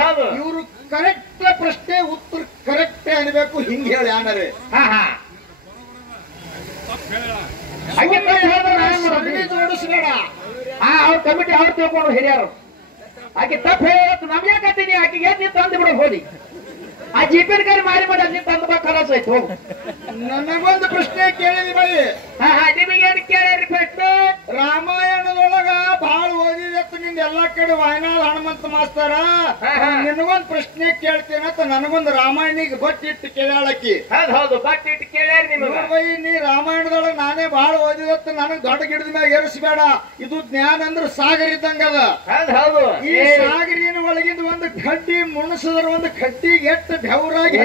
ಹೌದು. ಇವರು ಕರೆಕ್ಟ್ ಪ್ರಶ್ನೆ ಉತ್ತರ ಕರೆಕ್ಟ್ ಅನ್ಬೇಕು. ಹಿಂಗ ಹೇಳಿ ಆನರೆ ಜೋಡಿಸ್ಬೇಡ. ಅವ್ರ ಕಮಿಟಿ ಅವ್ರು ತಿಳ್ಕೊಂಡು ಹಿರಿಯರು. ಆಕೆ ತಪ್ಪು ಹೇಳತ್ತು ನಮ್ಗೆ ಯಾಕತ್ತೀನಿ. ಆಕೆಗೆ ನೀನ್ ತಂದು ಬಿಡೋ ಹೋಗಿ ಆ ಜಿಪಿನ ಕರಿ ಮಾರಿ ಮಾಡಿ ಅಲ್ಲಿ ತಂದು ಬಾ ಖಲಾಸ ಆಯ್ತು. ಹೋಗು. ನನಗೊಂದು ಪ್ರಶ್ನೆ ಕೇಳಿದಿ ಬೈ. ನಿಮಗೇನು ಕೇಳ್ರಿ ಪ್ರಶ್ನೆ? ರಾಮಾಯಣದೊಳಗ ಬಹಳ ಓದಿದತ್ತು ನಿಂದ ಎಲ್ಲಾ ಕಡೆ ವಾಯನಾಡ್ ಹನುಮಂತ ಮಾಸ್ತರ. ನಿನಗೊಂದು ಪ್ರಶ್ನೆ ಕೇಳ್ತೇನತ್ತ ನನಗೊಂದು ರಾಮಾಯಣಿಗೆ ಬಟ್ಟಿಟ್ಟು ಕೇಳಾಳಕ್ಕಿ. ಹೌದು ಹೌದು. ಬಟ್ಟಿಟ್ಟು ಕೇಳ್ಯಾರಿ ನಿಮಗೆ. ಬೈ ನೀ ರಾಮಾಯಣದೊಳಗ ನಾನೇ ಬಹಳ ಓದಿದತ್ತು ನನಗ್ ದೊಡ್ಡ ಗಿಡದ ಮ್ಯಾಗ ಏರಿಸಬೇಡ. ಇದು ಜ್ಞಾನ ಅಂದ್ರೆ ಸಾಗರ ಇದ್ದಂಗದ. ಹೌದು ಹೌದು. ಈ ಸಾಗರಿನ ಒಳಗಿಂದ ಒಂದು ಕಡ್ಡಿ ಮುಣಸದ್ರ ಒಂದು ಕಡ್ಡಿಗೆ ಎಷ್ಟು ಬೆವರಾಗಿ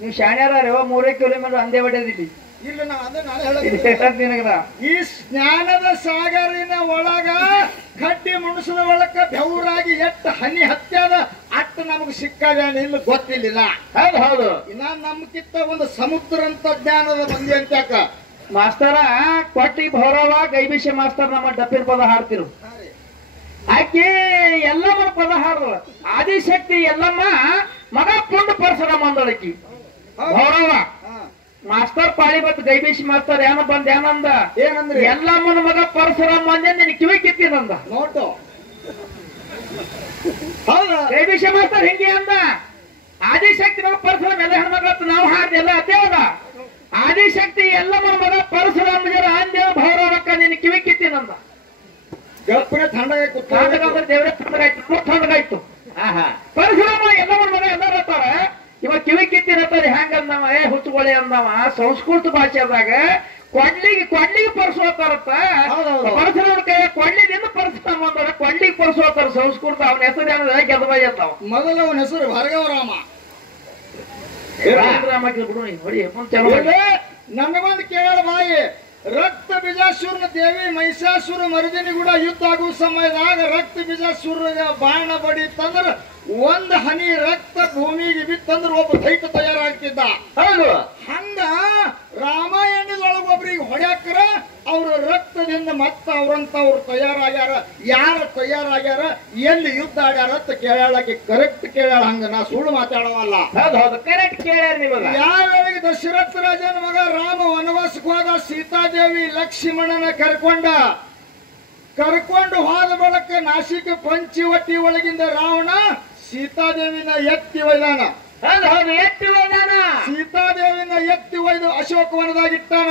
ನೀವು ಶಾಣ್ಯಾರ 3 ಕಿಲೋಮೀಟರ್ ಅಂದೇ ಹೊಡೆದಿದ್ದಿ. ಇಲ್ಲ ನಾನು ಹೇಳ. ಈ ಜ್ಞಾನದ ಸಾಗರಿನ ಒಳಗ ಕಡ್ಡಿ ಮುಣಸದ ಒಳಗ ಬೆವರಾಗಿ ಎಷ್ಟು ಹನಿ ಹತ್ಯಾದ ಅಟ್ಟು ನಮಗ್ ಸಿಕ್ಕಾದ ಇಲ್ಲ ಗೊತ್ತಿಲ್ಲ. ಹೌದು ಹೌದು. ಇನ್ನ ನಮ್ಕಿತ್ತ ಒಂದು ಸಮುದ್ರ ಅಂತ ಜ್ಞಾನದ ಮಂದಿ ಅಂತ್ಯಾಕ ಮಾಸ್ತರ ಕೊಟ್ಟಿ ಭೌರವ ಗೈಬಿಷ ಮಾಸ್ತರ್ ನಮ್ಮ ಡಪ್ಪಿನ ಪದ ಹಾಡ್ತಿರು. ಆಕೆ ಎಲ್ಲಮ್ಮನ ಪದ ಹಾಡ್ದವ. ಆದಿಶಕ್ತಿ ಎಲ್ಲಮ್ಮ ಮಗ ಪುಂಡ ಪರಶುರಾಮ ಅಂದಳಕಿ ಭೌರವ. ಮಾಸ್ತರ್ ಪಾಳಿ ಬತ್ ಗೈಬೇಶಿ ಮಾಸ್ತರ್ ಏನ ಬಂದ ಏನಂದ? ಏನಂದ್ರೆ ಎಲ್ಲಮ್ಮನ ಮಗ ಪರಶುರಾಮ ಅಂದೆ ನಿನ್ ಕಿವಿ ಕಿತ್ತಿನಂದ. ನೋಟು ಹೌದಾ? ಗೈಬೇಶಿ ಮಾಸ್ತರ್ ಹಿಂಗೆ ಅಂದ. ಆದಿಶಕ್ತಿ ಮಗ ಪರಶುರಾಮ ಎಲ್ಲ ಹೆಣ್ಮಕ್ಳು ನಾವು ಹಾಡ್ದೆ ಎಲ್ಲ ಅದೇವದ. ಆದಿಶಕ್ತಿ ಎಲ್ಲಮ್ಮನ ಮಗ ಪರಶುರಾಮ ಜರ ಅಂದೇವ ಭೌರವಕ್ಕ ನಿನ್ ಕಿವಿ ಕಿತ್ತಿನಂದ. ಗಪ್ಪನೆ ತಣ್ಣಗಾಯ್ತು, ದೇವರೇ ತಣ್ಣಗಾಯ್ತು. ಪರಶುರಾಮ ಎಲ್ಲಮ್ಮನ ಮಗ ಎಲ್ಲರತ್ತಾರ. ಇವಾಗ ಕಿವಿ ಕಿತ್ತಿರತ್ತಾರೆ. ಹೆಂಗಂದವ ಹುಚ್ಚುಗೊಳೆ ಅಂದವ. ಸಂಸ್ಕೃತ ಭಾಷೆದಾಗ ಕೊಡ್ಲಿಗೆ ಪರಸೋತಾರತ್ತ. ಪರಶುರಾಮ ಕೈ ಕೊಡ್ಲಿದಿಂದ ಪರಶುರಾಮ ಅಂದಾರ. ಕೊಡ್ಲಿಗೆ ಪರಸೋತಾರ ಸಂಸ್ಕೃತ. ಅವನ ಹೆಸರು ಏನದ ಗೆದಬೈ ಅಂತಾವ. ಮೊದಲ ಅವನ ಹೆಸರು ಭಾರ್ಗವರಾಮ. ನನಗೊಂದು ಕೇಳ ಬಾಯಿ. ರಕ್ತ ಬೀಜಾಸುರನ ದೇವಿ ಮಹಿಷಾಸುರ ಮರುದಿನಿ ಕೂಡ ಯುದ್ಧ ಆಗುವ ಸಮಯದಾಗ ರಕ್ತ ಬೀಜಾಸುರ ಬಾಣ ಬಡಿತಂದ್ರ ಒಂದು ಹನಿ ರಕ್ತ ಭೂಮಿಗೆ ಬಿತ್ತಂದ್ರ ಒಬ್ಬ ದೈತ ತಯಾರಾಗ್ತಿದ್ದ. ಹೌದು. ಹಂಗ ರಾಮಾಯಣದೊಳಗ ಒಬ್ರಿಗೆ ಹೊಡ್ಯಾಕ್ರ ಅವ್ರ ರಕ್ತದಿಂದ ಮತ್ತ ಅವ್ರಂತವ್ರು ತಯಾರಾಗ್ಯಾರ. ಯಾರ ತಯಾರಾಗ್ಯಾರ, ಎಲ್ಲಿ ಯುದ್ಧ ಆಗ್ಯಾರ ಅಂತ ಕೇಳಾಳಕ್ಕೆ ಕರೆಕ್ಟ್ ಕೇಳಾಳ. ಹಂಗ ನಾ ಸುಳ್ಳು ಮಾತಾಡವಲ್ಲ. ಹೌದು ಹೌದು. ಕರೆಕ್ಟ್ ಕೇಳ್ಯಾರ ನಿಮಗ. ಯಾವ್ಯಾವ ದಶರಥ ರಾಜನ ಮಗ ರಾಮ ವನವಾಸಕ್ಕೆ ಹೋದ. ಸೀತಾದೇವಿ ಲಕ್ಷ್ಮಣನ ಕರ್ಕೊಂಡು ಹೋದ ಬಳಕ ನಾಸಿಕ ಪಂಚವಟಿ ಒಳಗಿಂದ ರಾವಣ ಸೀತಾದೇವಿನ ಎತ್ತಿ ಒಯ್ದಾನ. ಹೌದು ಹೌದು. ಎತ್ತಿ ಒಯ್ದಾನ. ಸೀತಾದೇವಿನ ಎತ್ತಿ ಒಯ್ದು ಅಶೋಕವನದಾಗಿಟ್ಟಾನ.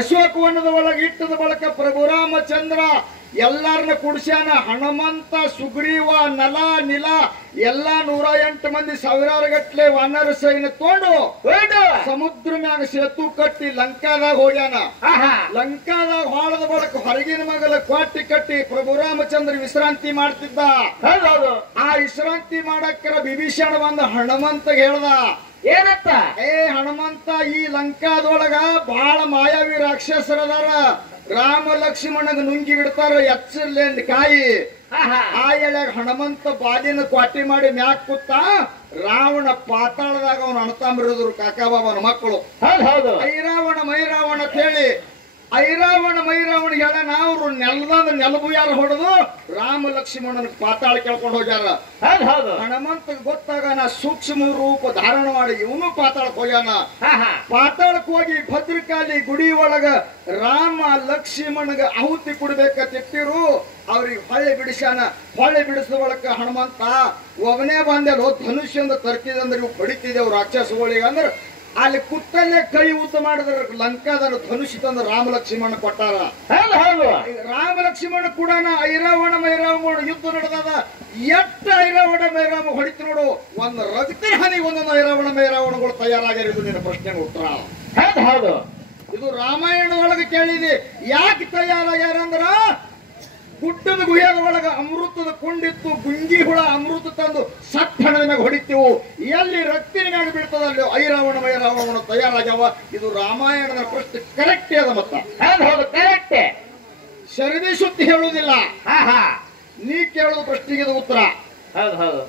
ಅಶೋಕವನದ ಒಳಗೆ ಇಟ್ಟದ ಬಳಕ ಪ್ರಭು ರಾಮಚಂದ್ರ ಎಲ್ಲಾರನ್ನ ಕುಡಿಸ್ಯಾನ. ಹನುಮಂತ, ಸುಗ್ರೀವ, ನಲ, ನಿಲ ಎಲ್ಲಾ 108 ಮಂದಿ ಸಾವಿರಾರು ಗಟ್ಲೆ ವಾನರ ಸೈನ್ಯ ತಗೊಂಡು ಸಮುದ್ರ ಮ್ಯಾಗ ಸೇತು ಕಟ್ಟಿ ಲಂಕಾದಾಗ ಹೋಗ್ಯಾನ. ಲಂಕಾದಾಗ ಹಾಳದ ಬಳಕ ಹೊರಗಿನ ಮಗಲ ಕ್ವಾಟಿ ಕಟ್ಟಿ ಪ್ರಭು ರಾಮಚಂದ್ರ ವಿಶ್ರಾಂತಿ ಮಾಡ್ತಿದ್ದ. ಆ ವಿಶ್ರಾಂತಿ ಮಾಡಕ್ಕರ ವಿಭೀಷಣ ಬಂದ ಹನುಮಂತ ಹೇಳ್ದ, ಏನತ್ತ ಹನುಮಂತ ಈ ಲಂಕಾದೊಳಗ ಬಹಳ ಮಾಯಾವಿ ರಾಕ್ಷಸರದಾರ. ರಾಮ ಲಕ್ಷ್ಮಣಗ ನುಂಗಿ ಬಿಡ್ತಾರ ಎಚ್ಚರ್ಲೇನ್ ಕಾಯಿ. ಆ ಎಳೆಗ ಹನುಮಂತ ಬಾಲಿನ ಕ್ವಾಟಿ ಮಾಡಿ ಮ್ಯಾಕ್ ಕೂತ ರಾವಣ ಪಾತಾಳದಾಗ ಅವನು ಅಣತಾಂಬಿರಿದ್ರು ಕಾಕಾಬಾಬನ ಮಕ್ಕಳು. ಹೌದು ಐರಾವಣ ಮೈರಾವಣ ಅಂತ ಹೇಳಿ ಐರಾವಣ ಮೈರಾವಣ ಹೇಳ ನಾವು ನೆಲದಂದ ನೆಲಬು ಯಾರು ಹೊಡೆದು ರಾಮ ಲಕ್ಷ್ಮಣನ ಪಾತಾಳ ಕೇಳ್ಕೊಂಡು ಹೋಗ್ಯಾರ. ಹನುಮಂತ ಗೊತ್ತಾಗ ನಾ ಸೂಕ್ಷ್ಮ ರೂಪ ಧಾರಣ ಮಾಡಿ ಇವನು ಪಾತಾಳಕ್ ಹೋಗ್ಯಾನ. ಪಾತಾಳಕ್ ಹೋಗಿ ಭದ್ರಕಾಲಿ ಗುಡಿ ಒಳಗ ರಾಮ ಲಕ್ಷ್ಮಣಗ ಆಹುತಿ ಕೊಡ್ಬೇಕಂತಿಟ್ಟಿರು. ಅವ್ರಿಗೆ ಹೊಳೆ ಬಿಡಿಸ್ಯಾನ. ಹೊಳೆ ಬಿಡಿಸಿದ ಒಳಕ ಹನುಮಂತ ಒಬ್ಬನೇ ಬಂದೆಲ್ಲೋ ಧನುಷ್ಯಂದ ತರ್ಕಿದಂದ್ರೆ ಇವು ಬಡಿತಿದ್ದೇವ್ ರಾಕ್ಷಸಗಳಿಗೆ ಅಂದ್ರೆ ಅಲ್ಲಿ ಕುತ್ತಲ್ಲೇ ಕೈ ಉದ್ದ ಮಾಡಿದ್ರ ಲಂಕಾದ ಧನುಷ್ ತಂದ ರಾಮ ಲಕ್ಷ್ಮಣ ಕೊಟ್ಟಾರ. ರಾಮ ಲಕ್ಷ್ಮಣ ಕೂಡ ಐರಾವಣ ಮೈರಾವಣ ಯುದ್ಧ ನಡೆದಾಗ ಎಷ್ಟ ಐರಾವಣ ಮೈರಾಮ ಹೊಡಿತು ನೋಡು. ಒಂದ್ ರಕ್ತ ಹಾನಿ ಒಂದೊಂದು ಐರಾವಣ ಮೈರಾವಣಗಳು ತಯಾರಾಗಿರೋದು ನಿನ್ನ ಪ್ರಶ್ನೆಗೆ ಉತ್ತರ. ಹೌದು ಇದು ರಾಮಾಯಣ ಒಳಗೆ ಕೇಳಿದೆ. ಯಾಕೆ ತಯಾರಾಗ್ಯಾರಂದ್ರ ಗುಡ್ಡದ ಗುಹೆದ ಒಳಗ ಅಮೃತದ ಕೊಂಡಿತ್ತು. ಗುಂಗಿ ಹುಳ ಅಮೃತ ತಂದು ಸಟ್ಟಣದ ಮ್ಯಾಗ ಹೊಡಿತೀವು. ಎಲ್ಲಿ ರಕ್ತಿನ ಮ್ಯಾಗ ಬೀಳ್ತದಲ್ಲಿ ಐರಾವಣ ಮೈರಾವಣ ತಯಾರಾಗ್ಯಾವ. ಇದು ರಾಮಾಯಣದ ಪ್ರಶ್ನೆ ಕರೆಕ್ಟ್ ಅದ. ಮತ್ತ ಹೌದು ಕರೆಕ್ಟ್. ಶರದಿ ಸುತ್ತಿ ಹೇಳುವುದಿಲ್ಲ. ನೀ ಕೇಳುದು ಪ್ರಶ್ನೆಗೆ ಉತ್ತರ. ಹೌದು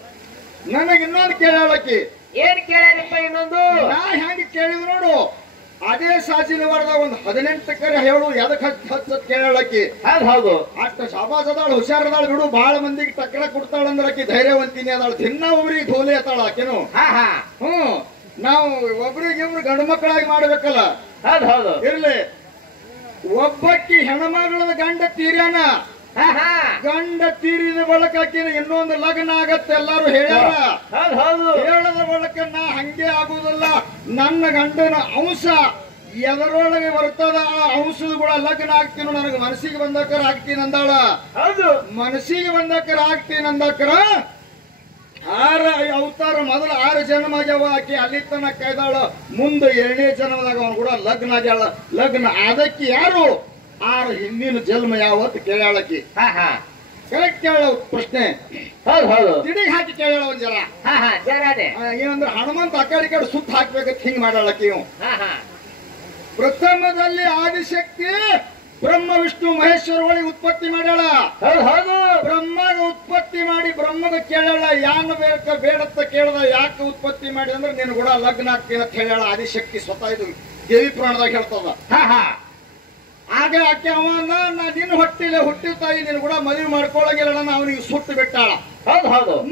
ನನಗೆ ಇನ್ನೊಂದು ಕೇಳಕ್ಕೆ ಏನ್ ಕೇಳ್ಯಾರಪ್ಪ? ಇನ್ನೊಂದು ನಾ ಹೆಂಗ್ ಕೇಳಿದ್ ನೋಡು. ಅದೇ ಸಾಜಿನ ವಾರದಾಗ ಒಂದು 18 ಕರೆ ಹೇಳು ಎದಕ್ ಹಚ್ಚ ಕೇಳಕ್ಕೆ. ಹೌದು ಅಷ್ಟ ಶಾಬಾಸ್ ಅದಾಳ, ಹುಷಾರದಾಳ ಬಿಡು. ಬಹಳ ಮಂದಿಗೆ ಟಕ್ಕರ ಕೊಡ್ತಾಳ ಅಂದ್ರೆ ಆಕಿ ಧೈರ್ಯವಂತಿನಿ ಅದಾಳ. ದಿನ ಒಬ್ರಿಗೆ ಧೋಲೆ ಅತ್ತಾಳ ಆಕೆನು. ನಾವು ಒಬ್ರಿಗೆ ಇವ್ರು ಗಂಡು ಮಕ್ಕಳಾಗಿ ಮಾಡ್ಬೇಕಲ್ಲ. ಹೌದು ಇರ್ಲಿ. ಒಬ್ಬಕ್ಕಿ ಹೆಣ್ಮಗಳದ ಗಂಡ ತೀರ್ಯಾನ. ಗಂಡ ತೀರಿದ ಬಳಕ ಆಕಿನ ಇನ್ನೊಂದು ಲಗ್ನ ಆಗತ್ತೆ ಎಲ್ಲಾರು ಹೇಳ್ಯಾರ. ಹೇಳದ ಬಳಕ ನಾ ಹಂಗೆ ಆಗುದಿಲ್ಲ. ನನ್ನ ಗಂಡನ ಅಂಶ ಎದರೊಳಗೆ ಬರ್ತದ ಆ ಅಂಶದ ಕೂಡ ಲಗ್ನ ಆಗ್ತೀನಿ. ನನಗೆ ಮನಸ್ಸಿಗೆ ಬಂದಕರ ಆಗ್ತೀನಿ ಅಂದಾಳ. ಮನಸ್ಸಿಗೆ ಬಂದಕರ ಆಗ್ತೀನಿ ಅಂದಕರ 6 ಅವತಾರ ಮೊದಲ 6 ಜನ್ಮ ಆಗ್ಯಾವ. ಆಕಿ ಅಲ್ಲಿ ತನಕ ಕಾಯ್ದಾಳ. ಮುಂದೆ 2ನೇ ಜನ್ಮದಾಗ ಅವನು ಕೂಡ ಲಗ್ನ ಆಗ್ಯಾಳ. ಲಗ್ನ ಅದಕ್ಕೆ ಯಾರು 6 ಹಿಂದಿನ ಜನ್ಮ ಯಾವತ್ತು ಕೇಳಾಳಕಿ. ಕರೆಕ್ಟ್ ಕೇಳ ಪ್ರಶ್ನೆ. ಹೌದು ತಿಡಿಗೆ ಹಾಕಿ ಕೇಳ ಒಂದ್ ಜರ. ಏನಂದ್ರೆ ಹನುಮಂತ ಆ ಕಡೆ ಸುತ್ತ ಹಾಕ್ಬೇಕಂತ ಹಿಂಗ್ ಮಾಡಾಳಕಿ. ಪ್ರಥಮದಲ್ಲಿ ಆದಿಶಕ್ತಿ ಬ್ರಹ್ಮ ವಿಷ್ಣು ಮಹೇಶ್ವರ ಒಳಗೆ ಉತ್ಪತ್ತಿ ಮಾಡ್ಯಾಳ. ಬ್ರಹ್ಮಗ ಉತ್ಪತ್ತಿ ಮಾಡಿ ಬ್ರಹ್ಮಗ ಕೇಳಾಳ ಯಾನು ಬೇಕ ಬೇಡತ್ತ ಕೇಳದ. ಯಾಕೆ ಉತ್ಪತ್ತಿ ಮಾಡಿ ಅಂದ್ರೆ ನೀನು ಕೂಡ ಲಗ್ನ ಆಗ್ತೀನಿ ಅಂತ ಹೇಳ ಆದಿಶಕ್ತಿ ಸ್ವತಃ. ಇದು ದೇವಿ ಪುರಾಣದಾಗ ಹೇಳ್ತದ. ಆಗ ಆಕೆ ಅವನ ನಾ ನಿನ್ನ ಹೊಟ್ಟಿಲೆ ಹುಟ್ಟಿದ ತಾಯಿ ನೀನು ಕೂಡ ಮದುವೆ ಮಾಡ್ಕೊಳಂಗಿಲ್ಲ ಅವನಿಗೆ ಸುಟ್ಟು ಬಿಟ್ಟಾಳ.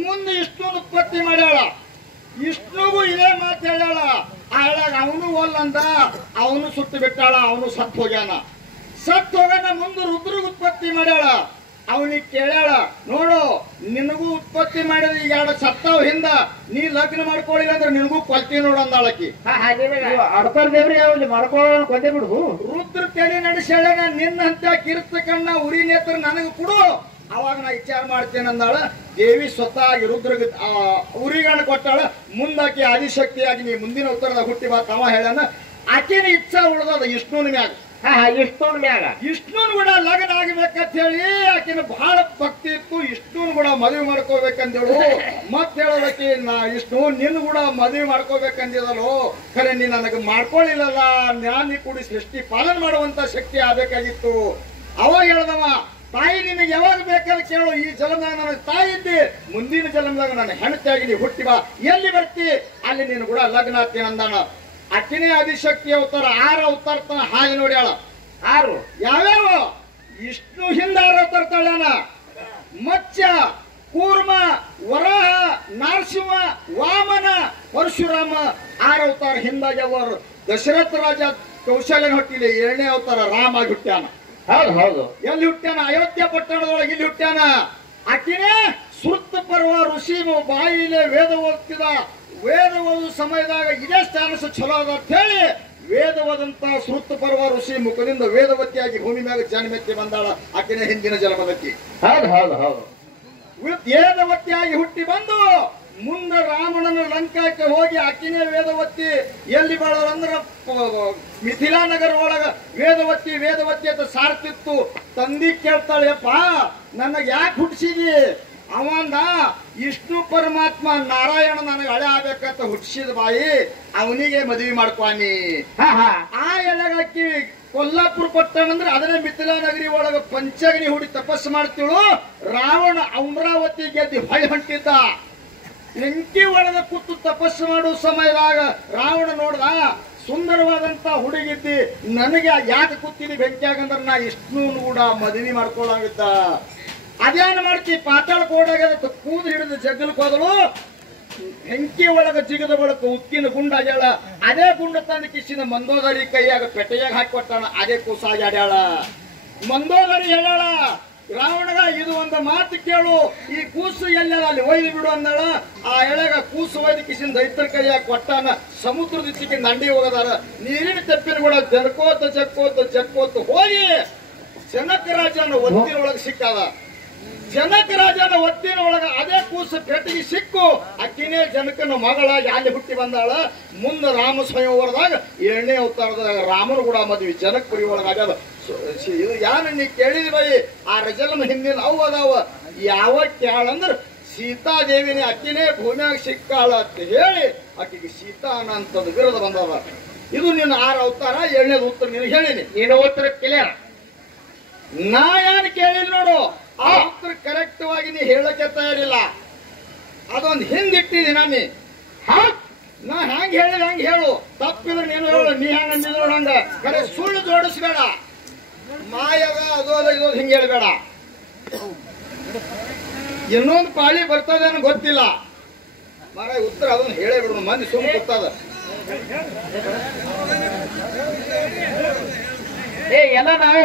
ಮುಂದೆ ವಿಷ್ಣು ಉತ್ಪತ್ತಿ ಮಾಡ್ಯಾಳ. ವಿಷ್ಣುಗೂ ಇದೇ ಮಾತು ಹೇಳ್ಯಾಳ. ಆಳಾಗ ಅವನು ಒಲ್ಲಂದ ಅವನು ಸುಟ್ಟು ಬಿಟ್ಟಾಳ. ಅವನು ಸತ್ ಹೋಗ್ಯಾನ. ಸತ್ ಹೋಗನ ಮುಂದೆ ರುದ್ರಗ್ ಉತ್ಪತ್ತಿ ಮಾಡ್ಯಾಳ. ಅವನಿಗೆ ಕೇಳ್ಯಾಳ ನೋಡು ನಿನಗೂ ಉತ್ಪತ್ತಿ ಮಾಡಿದ ಈಗ 2 ಸತ್ತಾವ್ ಹಿಂದ ನೀ ಲಗ್ನ ಮಾಡ್ಕೊಳ್ಳಿಲ್ಲ ಅಂದ್ರೆ ನಿನಗೂ ಕೊಲ್ತಿ ನೋಡು ಅಂದಾಳಕಿ. ಕೊಂದೆ ಬಿಡು. ರುದ್ರ ತಲೆ ನಡೆಸ್ಯಾಳ. ನಿನ್ನಂತ ಕಿರ್ತ ಕಣ್ಣ ಉರಿ ನೇತ್ರ ನನಗೆ ಕೊಡು ಅವಾಗ ನಾ ವಿಚಾರ ಮಾಡ್ತೇನೆ ಅಂದಾಳ. ದೇವಿ ಸ್ವತಃ ರುದ್ರಗ ಉರಿಗಣ ಕೊಟ್ಟಾಳ. ಮುಂದಾಕಿ ಆದಿಶಕ್ತಿಯಾಗಿ ನೀ ಮುಂದಿನ ಉತ್ತರದಾಗ ಹುಟ್ಟಿ ಬಾ ತವ ಹೇಳನ. ಆಕೆನ ಇಚ್ಛಾ ಉಳ್ದದ ವಿಷ್ಣುನ ಮ್ಯಾಗ. ವಿಷ್ಣುನ್ ಕೂಡ ಲಗ್ನ ಆಗ್ಬೇಕಂತ ಹೇಳಿ ಆಕಿನ ಬಹಳ ಭಕ್ತಿ ಇತ್ತು. ವಿಷ್ಣುನ್ ಕೂಡ ಮದುವೆ ಮಾಡ್ಕೋಬೇಕಂದೇಳು. ಮತ್ ಹೇಳೋದಕ್ಕೆ ನಾ ವಿಷ್ಣು ನಿನ್ ಕೂಡ ಮದುವೆ ಮಾಡ್ಕೋಬೇಕಂದಿದಲು. ಖರೆ ನೀ ನನಗೆ ಮಾಡ್ಕೊಳ್ಳಿಲ್ಲಲ್ಲ. ಜ್ಞಾನಿ ಕೂಡಿ ಸೃಷ್ಟಿ ಪಾಲನೆ ಮಾಡುವಂತ ಶಕ್ತಿ ಆಗ್ಬೇಕಾಗಿತ್ತು. ಅವಾಗ ಹೇಳ್ದವ ತಾಯಿ ನಿನಗೆ ಯಾವಾಗ ಬೇಕಾದ್ರೆ ಕೇಳು. ಈ ಜನ್ಮದಾಗ ನನಗೆ ತಾಯಿ ಇದ್ದಿ. ಮುಂದಿನ ಜನ್ಮದಾಗ ನನ್ನ ಹೆಂಡತಿಯಾಗಿ ನೀ ಹುಟ್ಟಿ ಬಾ. ಎಲ್ಲಿ ಬರ್ತಿ ಅಲ್ಲಿ ನೀನು ಕೂಡ ಲಗ್ನ ಆಗ್ತೀನಿ ಅಂದಾನ. ಅಕ್ಕಿನೇ ಆದಿಶಕ್ತಿ ಅವತಾರ 6 ಅವತಾರ ತನ ಹಾಗೆ ನೋಡ್ಯಾಳ. 6 ಯಾವ್ಯಾವ ವಿಷ್ಣು ಹಿಂದ 6 ಅವತಾರ ತಾಳ್ಯಾನ. ಮತ್ಸ್ಯ, ಕೂರ್ಮ, ವರಾಹ, ನರಸಿಂಹ, ವಾಮನ, ಪರಶುರಾಮ 6 ಅವತಾರ ಹಿಂದಾಗ್ಯವರು. ದಶರಥ ರಾಜ ಕೌಶಲ್ಯನ ಹೊಟ್ಟಿಲಿ 2ನೇ ಅವತಾರ ರಾಮ ಆಗಿ ಹುಟ್ಟ್ಯಾನ. ಹೌದು ಎಲ್ಲಿ ಹುಟ್ಟ್ಯಾನ? ಅಯೋಧ್ಯ ಪಟ್ಟಣದೊಳಗೆ ಇಲ್ಲಿ ಹುಟ್ಟ್ಯಾನ. ಆಕಿನೇ ಸುರ್ತ ಪರ್ವ ಋಷಿ ಬಾಯಿಲೆ ವೇದ ಓದ್ತಿದ. ವೇದ ಓದು ಸಮಯದಾಗ ಇದೇ ಸ್ಟಾನಸ್ ಚಲೋ ಅದ ಅಂತ ಹೇಳಿ ವೇದವಾದಂತ ಶ್ರುತ ಪರ್ವ ಋಷಿ ಮುಖದಿಂದ ವೇದವತಿಯಾಗಿ ಭೂಮಿ ಮ್ಯಾಗ ಜನ್ಮೆತ್ತಿ ಬಂದಾಳ. ಆಕೆನೇ ಹಿಂದಿನ ಜನ್ಮದಕ್ಕಿ. ವೇದವತಿಯಾಗಿ ಹುಟ್ಟಿ ಬಂದು ಮುಂದೆ ರಾವಣನ ಲಂಕಾಕ್ಕೆ ಹೋಗಿ ಆಕಿನೇ ವೇದವತಿ. ಎಲ್ಲಿ ಬಾಳಂದ್ರ ಮಿಥಿಲಾ ನಗರ ಒಳಗ ವೇದವತಿ ವೇದವತಿ ಅಂತ ಸಾರ್ತಿತ್ತು. ತಂದಿ ಕೇಳ್ತಾಳೆಯಪ್ಪ ನನಗೆ ಯಾಕೆ ಹುಟ್ಟಿಸಿದಿ? ಅವಂದ ವಿಷ್ಣು ಪರಮಾತ್ಮ ನಾರಾಯಣ ನನಗೆ ಹಳೆ ಆಗ್ಬೇಕಂತ ಹುಟ್ಟಿಸಿದ ಬಾಯಿ ಅವನಿಗೆ ಮದುವೆ ಮಾಡ್ಕೊನಿ. ಆ ಎಳಗಾಕಿ ಕೊಲ್ಲಾಪುರ ಪಟ್ಟಣ ಅಂದ್ರೆ ಅದನ್ನೇ ಮಿಥಿಲಾ ನಗರಿ ಒಳಗ ಪಂಚಗ್ನಿ ಹುಡಿ ತಪಸ್ಸು ಮಾಡ್ತಿಳು. ರಾವಣ ಅಮರಾವತಿ ಗೆದ್ದಿ ಹೊಳೆ ಹೊಂಟಿದ್ದ. ಬೆಂಕಿ ಒಳಗ ಕೂತು ತಪಸ್ಸು ಮಾಡುವ ಸಮಯದಾಗ ರಾವಣ ನೋಡ್ದ ಸುಂದರವಾದಂತ ಹುಡುಗಿದ್ದಿ, ನನಗೆ ಯಾಕೆ ಕೂತಿದ್ದಿ ಬೆಂಕಿಯಾಗಂದ್ರ ನಾ ವಿಷ್ಣು ಕೂಡ ಮದುವೆ ಮಾಡ್ಕೊಳ್ಳಾಗಿದ್ದ. ಅದೇನ್ ಮಾಡ್ತಿ ಪಾತಾಳಕ್ಕೆ ಓಡಾಗ ಕೂದು ಹಿಡಿದು ಜಗ್ಗಲಕ್ಕೆ ಹೋದಳು. ಬೆಂಕಿ ಒಳಗ ಜಿಗದ ಬಳಕ ಉಕ್ಕಿನ ಗುಂಡ ಆಗ್ಯಾಳ. ಅದೇ ಗುಂಡ ತಂದ ಕಿಸಿನ ಮಂದೋದರಿ ಕೈಯಾಗ ಪೆಟ್ಟೆಯಾಗ ಹಾಕಿ ಕೊಟ್ಟಾನ. ಅದೇ ಕೂಸಾಗಿ ಆಡ್ಯಾಳ. ಮಂದೋದರಿ ಹೇಳಾಳ ರಾವಣಗ, ಇದು ಒಂದು ಮಾತು ಕೇಳು, ಈ ಕೂಸು ಎಲ್ಲೆಲ್ಲ ಅಲ್ಲಿ ಒಯ್ದು ಬಿಡು ಅಂದಾಳ. ಆ ಎಳೆಗ ಕೂಸು ಒಯ್ದು ಕಿಸಿನ ದೈತರ ಕೈಯಾಗ ಕೊಟ್ಟಾನ. ಸಮುದ್ರದ ಇಚ್ಚಿಗೆ ದಂಡಿ ಹೋಗದಾರ. ನೀರಿನ ತೆಪ್ಪಿನ ಕೂಡ ಜರ್ಕೋತ ಜಕ್ಕೋತ ಜಕ್ಕೋತ ಹೋಗಿ ಜನಕ ರಾಜನ ಒತ್ತಿನೊಳಗೆ ಸಿಕ್ಕಾದ. ಜನಕ ರಾಜನ ಒತ್ತಿನೊಳಗ ಅದೇ ಕೂಸು ಪೆಟ್ಟಿಗೆ ಸಿಕ್ಕು ಅಕ್ಕಿನೇ ಜನಕನ ಮಗಳಾಗಿ ಅಲ್ಲಿ ಹುಟ್ಟಿ ಬಂದಾಳ. ಮುಂದೆ ರಾಮ ಸ್ವಯಂವರದಾಗ 7ನೇ ಅವತಾರದಾಗ ರಾಮನ ಕೂಡ ಮದ್ವಿ ಜನಕಪುರಿ ಒಳಗಾಗ್ಯದ. ಇದು ಯಾನ ನೀ ಕೇಳಿದಿ ಬೈ, ಆ ರಜಲನ ಹಿಂದಿನ ಅವು ಅದಾವ. ಯಾವ ಕ್ಯಾಳಂದ್ರ ಸೀತಾದೇವಿನೇ ಅಕ್ಕಿನೇ ಭೂಮಿಯಾಗ ಸಿಕ್ಕಾಳ ಅಂತ ಹೇಳಿ ಆಕಿಗೆ ಸೀತಾ ಅನ್ನಂತದ್ದು ವಿರೋಧ ಬಂದದ. ಇದು ನೀನು 6 ಅವತಾರ 7ನೇದು ಉತ್ತರ ನೀನು ಹೇಳಿನಿ. ನೀನು ಉತ್ತರ ಕ್ಲಿಯರ್. ನಾ ಏನ್ ಕೇಳಿಲ್ಲ ನೋಡು, ಆ ಉತ್ತರ ಕರೆಕ್ಟ್ ವಾಗಿ ನೀ ಹೇಳಕ್ಕೆ ತಯಾರಿಲ್ಲ. ಅದೊಂದು ಹಿಂದಿಟ್ಟಿದಿ ನಾನಿ. ನಾ ಹೆಂಗ್ ಹೇಳಿದ ಹಂಗ ಹೇಳು, ತಪ್ಪಿದ್ರೆ ನೀನು ಹೇಳು. ನೀ ಹೆಂಗ ಅಂದಿದ್ರು ಹಂಗ ಕರೆ ಸುಳ್ಳು ಜೋಡಿಸ್ಬೇಡ. ಮಾಯವ ಅದು ಅಲ್ಲ ಇದು ಹಿಂಗ ಹೇಳ್ಬೇಡ. ಇನ್ನೊಂದು ಪಾಳಿ ಬರ್ತದೇನೋ ಗೊತ್ತಿಲ್ಲ ಮರ, ಉತ್ತರ ಅದನ್ನ ಹೇಳೇ ಬಿಡು. ಮಂದಿ ಸುಮ್ ಗೊತ್ತದ. ಎಲ್ಲ ನಾವೇ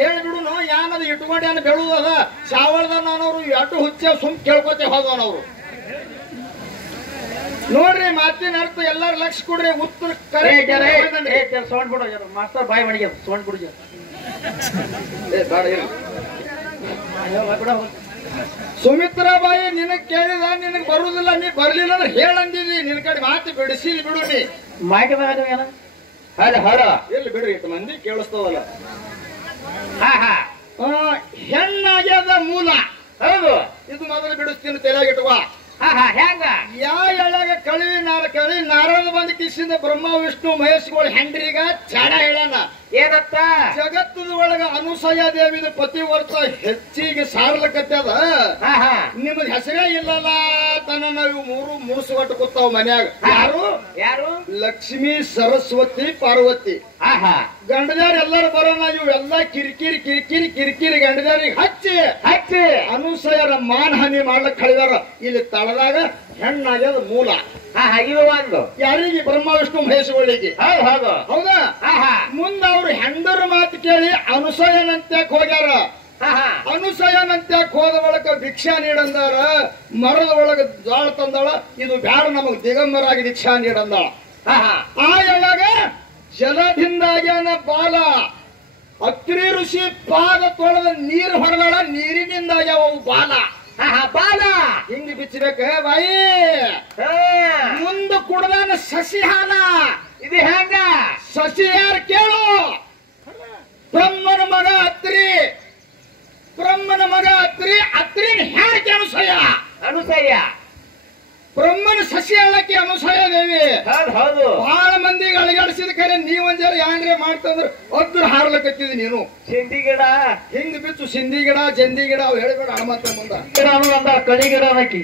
ಹೇಳಿಬಿಡು. ಯಾನದು ಇಟ್ಕೊಂಡು ಏನ್ ಬೆಳುದದ ಚಾವಳದ ನಾನವ್ರು ಎಟ್ಟು ಹುಚ್ಚ ಸುಮ್ ಕೇಳ್ಕೊತೆ ಹೋದವನವ್ರು. ನೋಡ್ರಿ ಮಾತಿನ ಅರ್ಥ ಎಲ್ಲಾರು ಲಕ್ಷ ಕೊಡ್ರಿ. ಉತ್ತರ ಸೌಂಡ್ ಬಿಡು ಮಾಸ್ತರ್ ಬಾಯ್ ಮಣಿಗೆ ಸೌಂಡ್ ಬಿಡು. ಸುಮಿತ್ರಾಬಾಯಿ ನಿನಗ್ ಕೇಳಿದ ನಿನಗ್ ಬರುದಿಲ್ಲ, ನೀ ಬರ್ಲಿಲ್ಲ ಅಂದ್ರೆ ಹೇಳಂದಿದಿ. ನಿನ್ ಕಡೆ ಮಾತು ಬಿಡಿಸಿದಿ ಬಿಡು. ನೀ ಮಾಯ್ಕದಾಗ ಏನ ಎಲ್ಲಿ ಬಿಡ್ರಿ ಇಟ್ಟು ಮಂದಿ ಕೇಳಿಸ್ತದಲ್ಲ. ಹೆಣ್ಣಾಗ್ಯದ ಮೂಲ. ಹೌದು, ಇದು ಮೊದಲು ಬಿಡಿಸ್ತೀನಿ ತಲೆಯಾಗಿಟ್ಟುವ. ಹೆಂಗ ಯಾ ಎಳಗ ಕಳಿ ನಾರದ ಬಂದ ಕಿಸಿಂದ ಬ್ರಹ್ಮ ವಿಷ್ಣು ಮಹೇಶ್ಗಳು ಹೆಂಡ್ರಿಗ ಚಾಡ ಹೇಳಣ. ಏನತ್ತ ಜಗತ್ತದ ಒಳಗ ಅನುಸಯ ದೇವಿದ ಪ್ರತಿ ವರ್ಷ ಹೆಚ್ಚಿಗೆ ಸಾರ್ಲಕತ್ತದ. ನಿಮ್ದ ಹೆಸರೇ ಇಲ್ಲಲ್ಲ ತನ್ನ ನಾವು ಮೂರು ಮುಣಸುಗಟ್ಟು ಕೂತಾವ್ ಮನ್ಯಾಗ. ಯಾರು ಲಕ್ಷ್ಮೀ ಸರಸ್ವತಿ ಪಾರ್ವತಿ. ಗಂಡದಾರ ಎಲ್ಲರೂ ಬರೋಣ. ಇವೆಲ್ಲ ಕಿರಿಕಿರಿ ಕಿರಿಕಿರಿ ಕಿರಿಕಿರಿ ಗಂಡದಾರಿಗೆ ಹಚ್ಚಿ ಅನುಸಯರ ಮಾನಹಾನಿ ಮಾಡ್ಲಕ್ ಕಳಿದಾರ. ಇಲ್ಲಿ ತಳದಾಗ ಹೆಣ್ಣಾಗ್ಯದ ಮೂಲ. ಇದು ಒಂದು ಯಾರಿಗೆ ಬ್ರಹ್ಮ ವಿಷ್ಣು ಮಹೇಶ್ವಳಿಗೆ. ಹೌದಾ? ಮುಂದ ಅವ್ರು ಹೆಂಡರ ಮಾತು ಕೇಳಿ ಅನುಸಯನಂತ್ಯಕ್ ಹೋಗ್ಯಾರ. ಅನುಸಯನಂತ್ಯಕ್ ಹೋದ ಒಳಗ ಭಿಕ್ಷಾ ನೀಡಂದಾರ. ಮರದ ಒಳಗ ಜ್ವಾಳ ತಂದಾಳ. ಇದು ಬ್ಯಾಡ ನಮಗ್ ದಿಗಂಬರಾಗಿ ಭಿಕ್ಷಾ ನೀಡಂದಾಳ. ಆ ಎಳಗ ಜಲದಿಂದಾಗ್ಯಾನ ಬಾಲ. ಅತ್ರಿ ಋಷಿ ಪಾದ ತೊಳೆದ ನೀರು ಹೊರದಾಳ. ನೀರಿನಿಂದಾಗ್ಯಾವ ಬಾಲ. ಬಾಲ ಹಿಂಗ್ ಬಿಚ್ಚಬೇಕ ಬಾಯಿ. ಮುಂದ ಕುಡ್ದಾನ ಸಸಿ ಹಾಲ. ಇದು ಹೆಂಗ ಸಸಿ ಯಾರು ಕೇಳು? ಬ್ರಹ್ಮನ ಮಗ ಅತ್ರಿ. ಬ್ರಹ್ಮನ ಮಗ ಅತ್ರಿ. ಅತ್ರಿನ ಹೇಳಕ್ಕೆ ಅನುಸಯ. ಬ್ರಹ್ಮನ ಸಸಿ ಹೇಳಕ್ಕೆ ಅನುಸಯ ದೇವಿ. ಹೌದು, ಬಹಳ ಮಂದಿಗೆ ಅಳಗಾಡಿಸಿದ ಕರೆ ನೀವೊಂದ್ ಜರ ಏನ್ರೆ ಮಾಡ್ತಂದ್ರ ಅದ್ರ ಹಾರ್ಲಕತ್ತಿದಿ ನೀನು. ಸಿಂಧಿ ಗಿಡ ಹಿಂಗ್ ಬಿತ್ತು ಸಿಂಧಿ ಗಿಡ ಜಂದಿ ಗಿಡ ಅವ್ ಹೇಳ್ಬೇಡ. ಹನುಮಂತ ಮುಂದ ಕಳಿ ಗಿಡ ಹಾಕಿ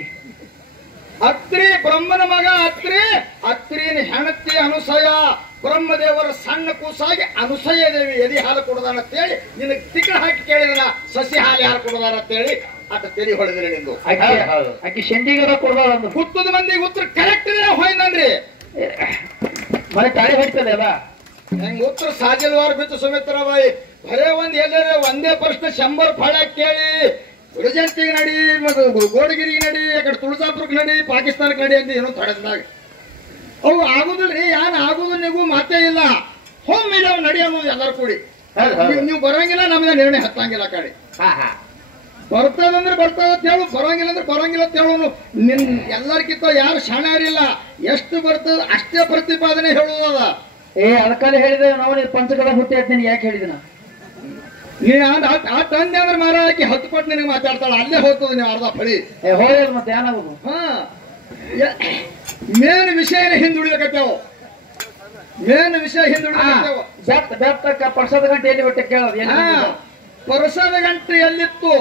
ಅತ್ರಿ ಬ್ರಹ್ಮನ ಮಗ ಅತ್ರಿ. ಅತ್ರಿನ ಹೆಣತಿ ಅನುಸಯ. ಬ್ರಹ್ಮದೇವರ ಸಣ್ಣ ಕೂಸಾಗಿ ಅನುಸಯ ದೇವಿ ಎದಿ ಹಾಲು ಕೊಡದಾನ ಅಂತೇಳಿ ನಿನಗ್ ತಿಕ್ಕ ಹಾಕಿ ಕೇಳಿದನ ಸಸಿ ಹಾಲು ಯಾರು ಕೊಡದಾರ ಅಂತೇಳಿ ಅಟ ತೆರಿ ಹೊಡೆದ್ರಿ ನಿಂದು. ಆಕಿ ಶಂಡಿ ಗಿಡ ಕೊಡದಾಳ. ಹುತ್ತದ ಮಂದಿಗೆ ಉತ್ತರ ಕರೆಕ್ಟ್ ಹೋಯ್ನನ್ರಿ. ಮನೆ ತಾಳಿ ಹೊಡಿತದೆ ಅಲ್ಲ. ಹೆಂಗ್ ಉತ್ತರ ಸಾಜಲ್ವಾರ ಬಿತ್ತು ಸುಮಿತ್ರಾಬಾಯಿ. ಬರೇ ಎಲ್ಲಾರ ಒಂದೇ ಪ್ರಶ್ನೆ 100 ಫಳ ಕೇಳಿ ಉಡಜಂತಿಗೆ ನಡಿ, ಮತ್ತು ಗೋಡಗಿರಿಗೆ ನಡಿ, ಅಕಡೆ ತುಳಜಾಪುರಕ್ಕೆ ನಡಿ, ಪಾಕಿಸ್ತಾನಕ್ಕೆ ನಡಿ ಅಂತ ಏನೋ ತೊಡೆದಾಗ ಅವು ಆಗುದಿಲ್ರಿ. ಯಾನ್ ಆಗುದು ನೀವು ಮಾತೇ ಇಲ್ಲ. ಒಮ್ಮೆಲೆ ಅವ್ ನಡಿ ಅನ್ನೋದು ಎಲ್ಲಾರು ಕೂಡಿ. ನೀವು ಬರಂಗಿಲ್ಲ, ನಮ್ಗೆ ನಿರ್ಣಯ ಹತ್ತಂಗಿಲ್ಲ ಕಡೆ. ಬರ್ತದಂದ್ರೆ ಬರ್ತದ ಅಂತ ಹೇಳು, ಬರಂಗಿಲ್ಲ ಅಂದ್ರೆ ಬರಂಗಿಲ್ಲ ಅಂತ ಹೇಳೋನು. ನಿನ್ ಎಲ್ಲರಿಗಿಂತ ಯಾರು ಶಾಣ್ಯಾರಿಲ್ಲ. ಎಷ್ಟು ಬರ್ತದ ಅಷ್ಟೇ ಪ್ರತಿಪಾದನೆ ಹೇಳುವುದದ. ಅದಕ್ಕಾಗಿ ಹೇಳಿದೆ ನಾವು ಪಂಚಕದ ಹುಟ್ಟಿ ಅಂತ ಯಾಕೆ ಹೇಳಿದಿನ? ನೀ ಆ ತಂದೆ ಅಂದ್ರೆ ಮಾರ ಆಕಿ 10 ಪಟ್ಟು ನಿನಗೆ ಮಾತಾಡ್ತಾಳ, ಅಲ್ಲೇ ಹೋಗ್ತದ ನೀವು ಅರ್ಧ ಫಳಿ. ಹೋಗೋದು ಮತ್ತೆ ಏನಾಗೋದು? ಹಾ ಮೇನ್ ವಿಷಯನೇ ಹಿಂದುಳಿಯಕತ್ತೇವು, ಮೇನ್ ವಿಷಯ ಹಿಂದುಳಿಯಕತ್ತೇವು. ಬೆತ್ತಕ್ಕ ಪರ್ಸದ ಗಂಟೆ ಎಲ್ಲಿ ಬಿಟ್ಟು ಕೇಳೋದು? ಪರಸದ ಗಂಟೆ ಎಲ್ಲಿತ್ತು?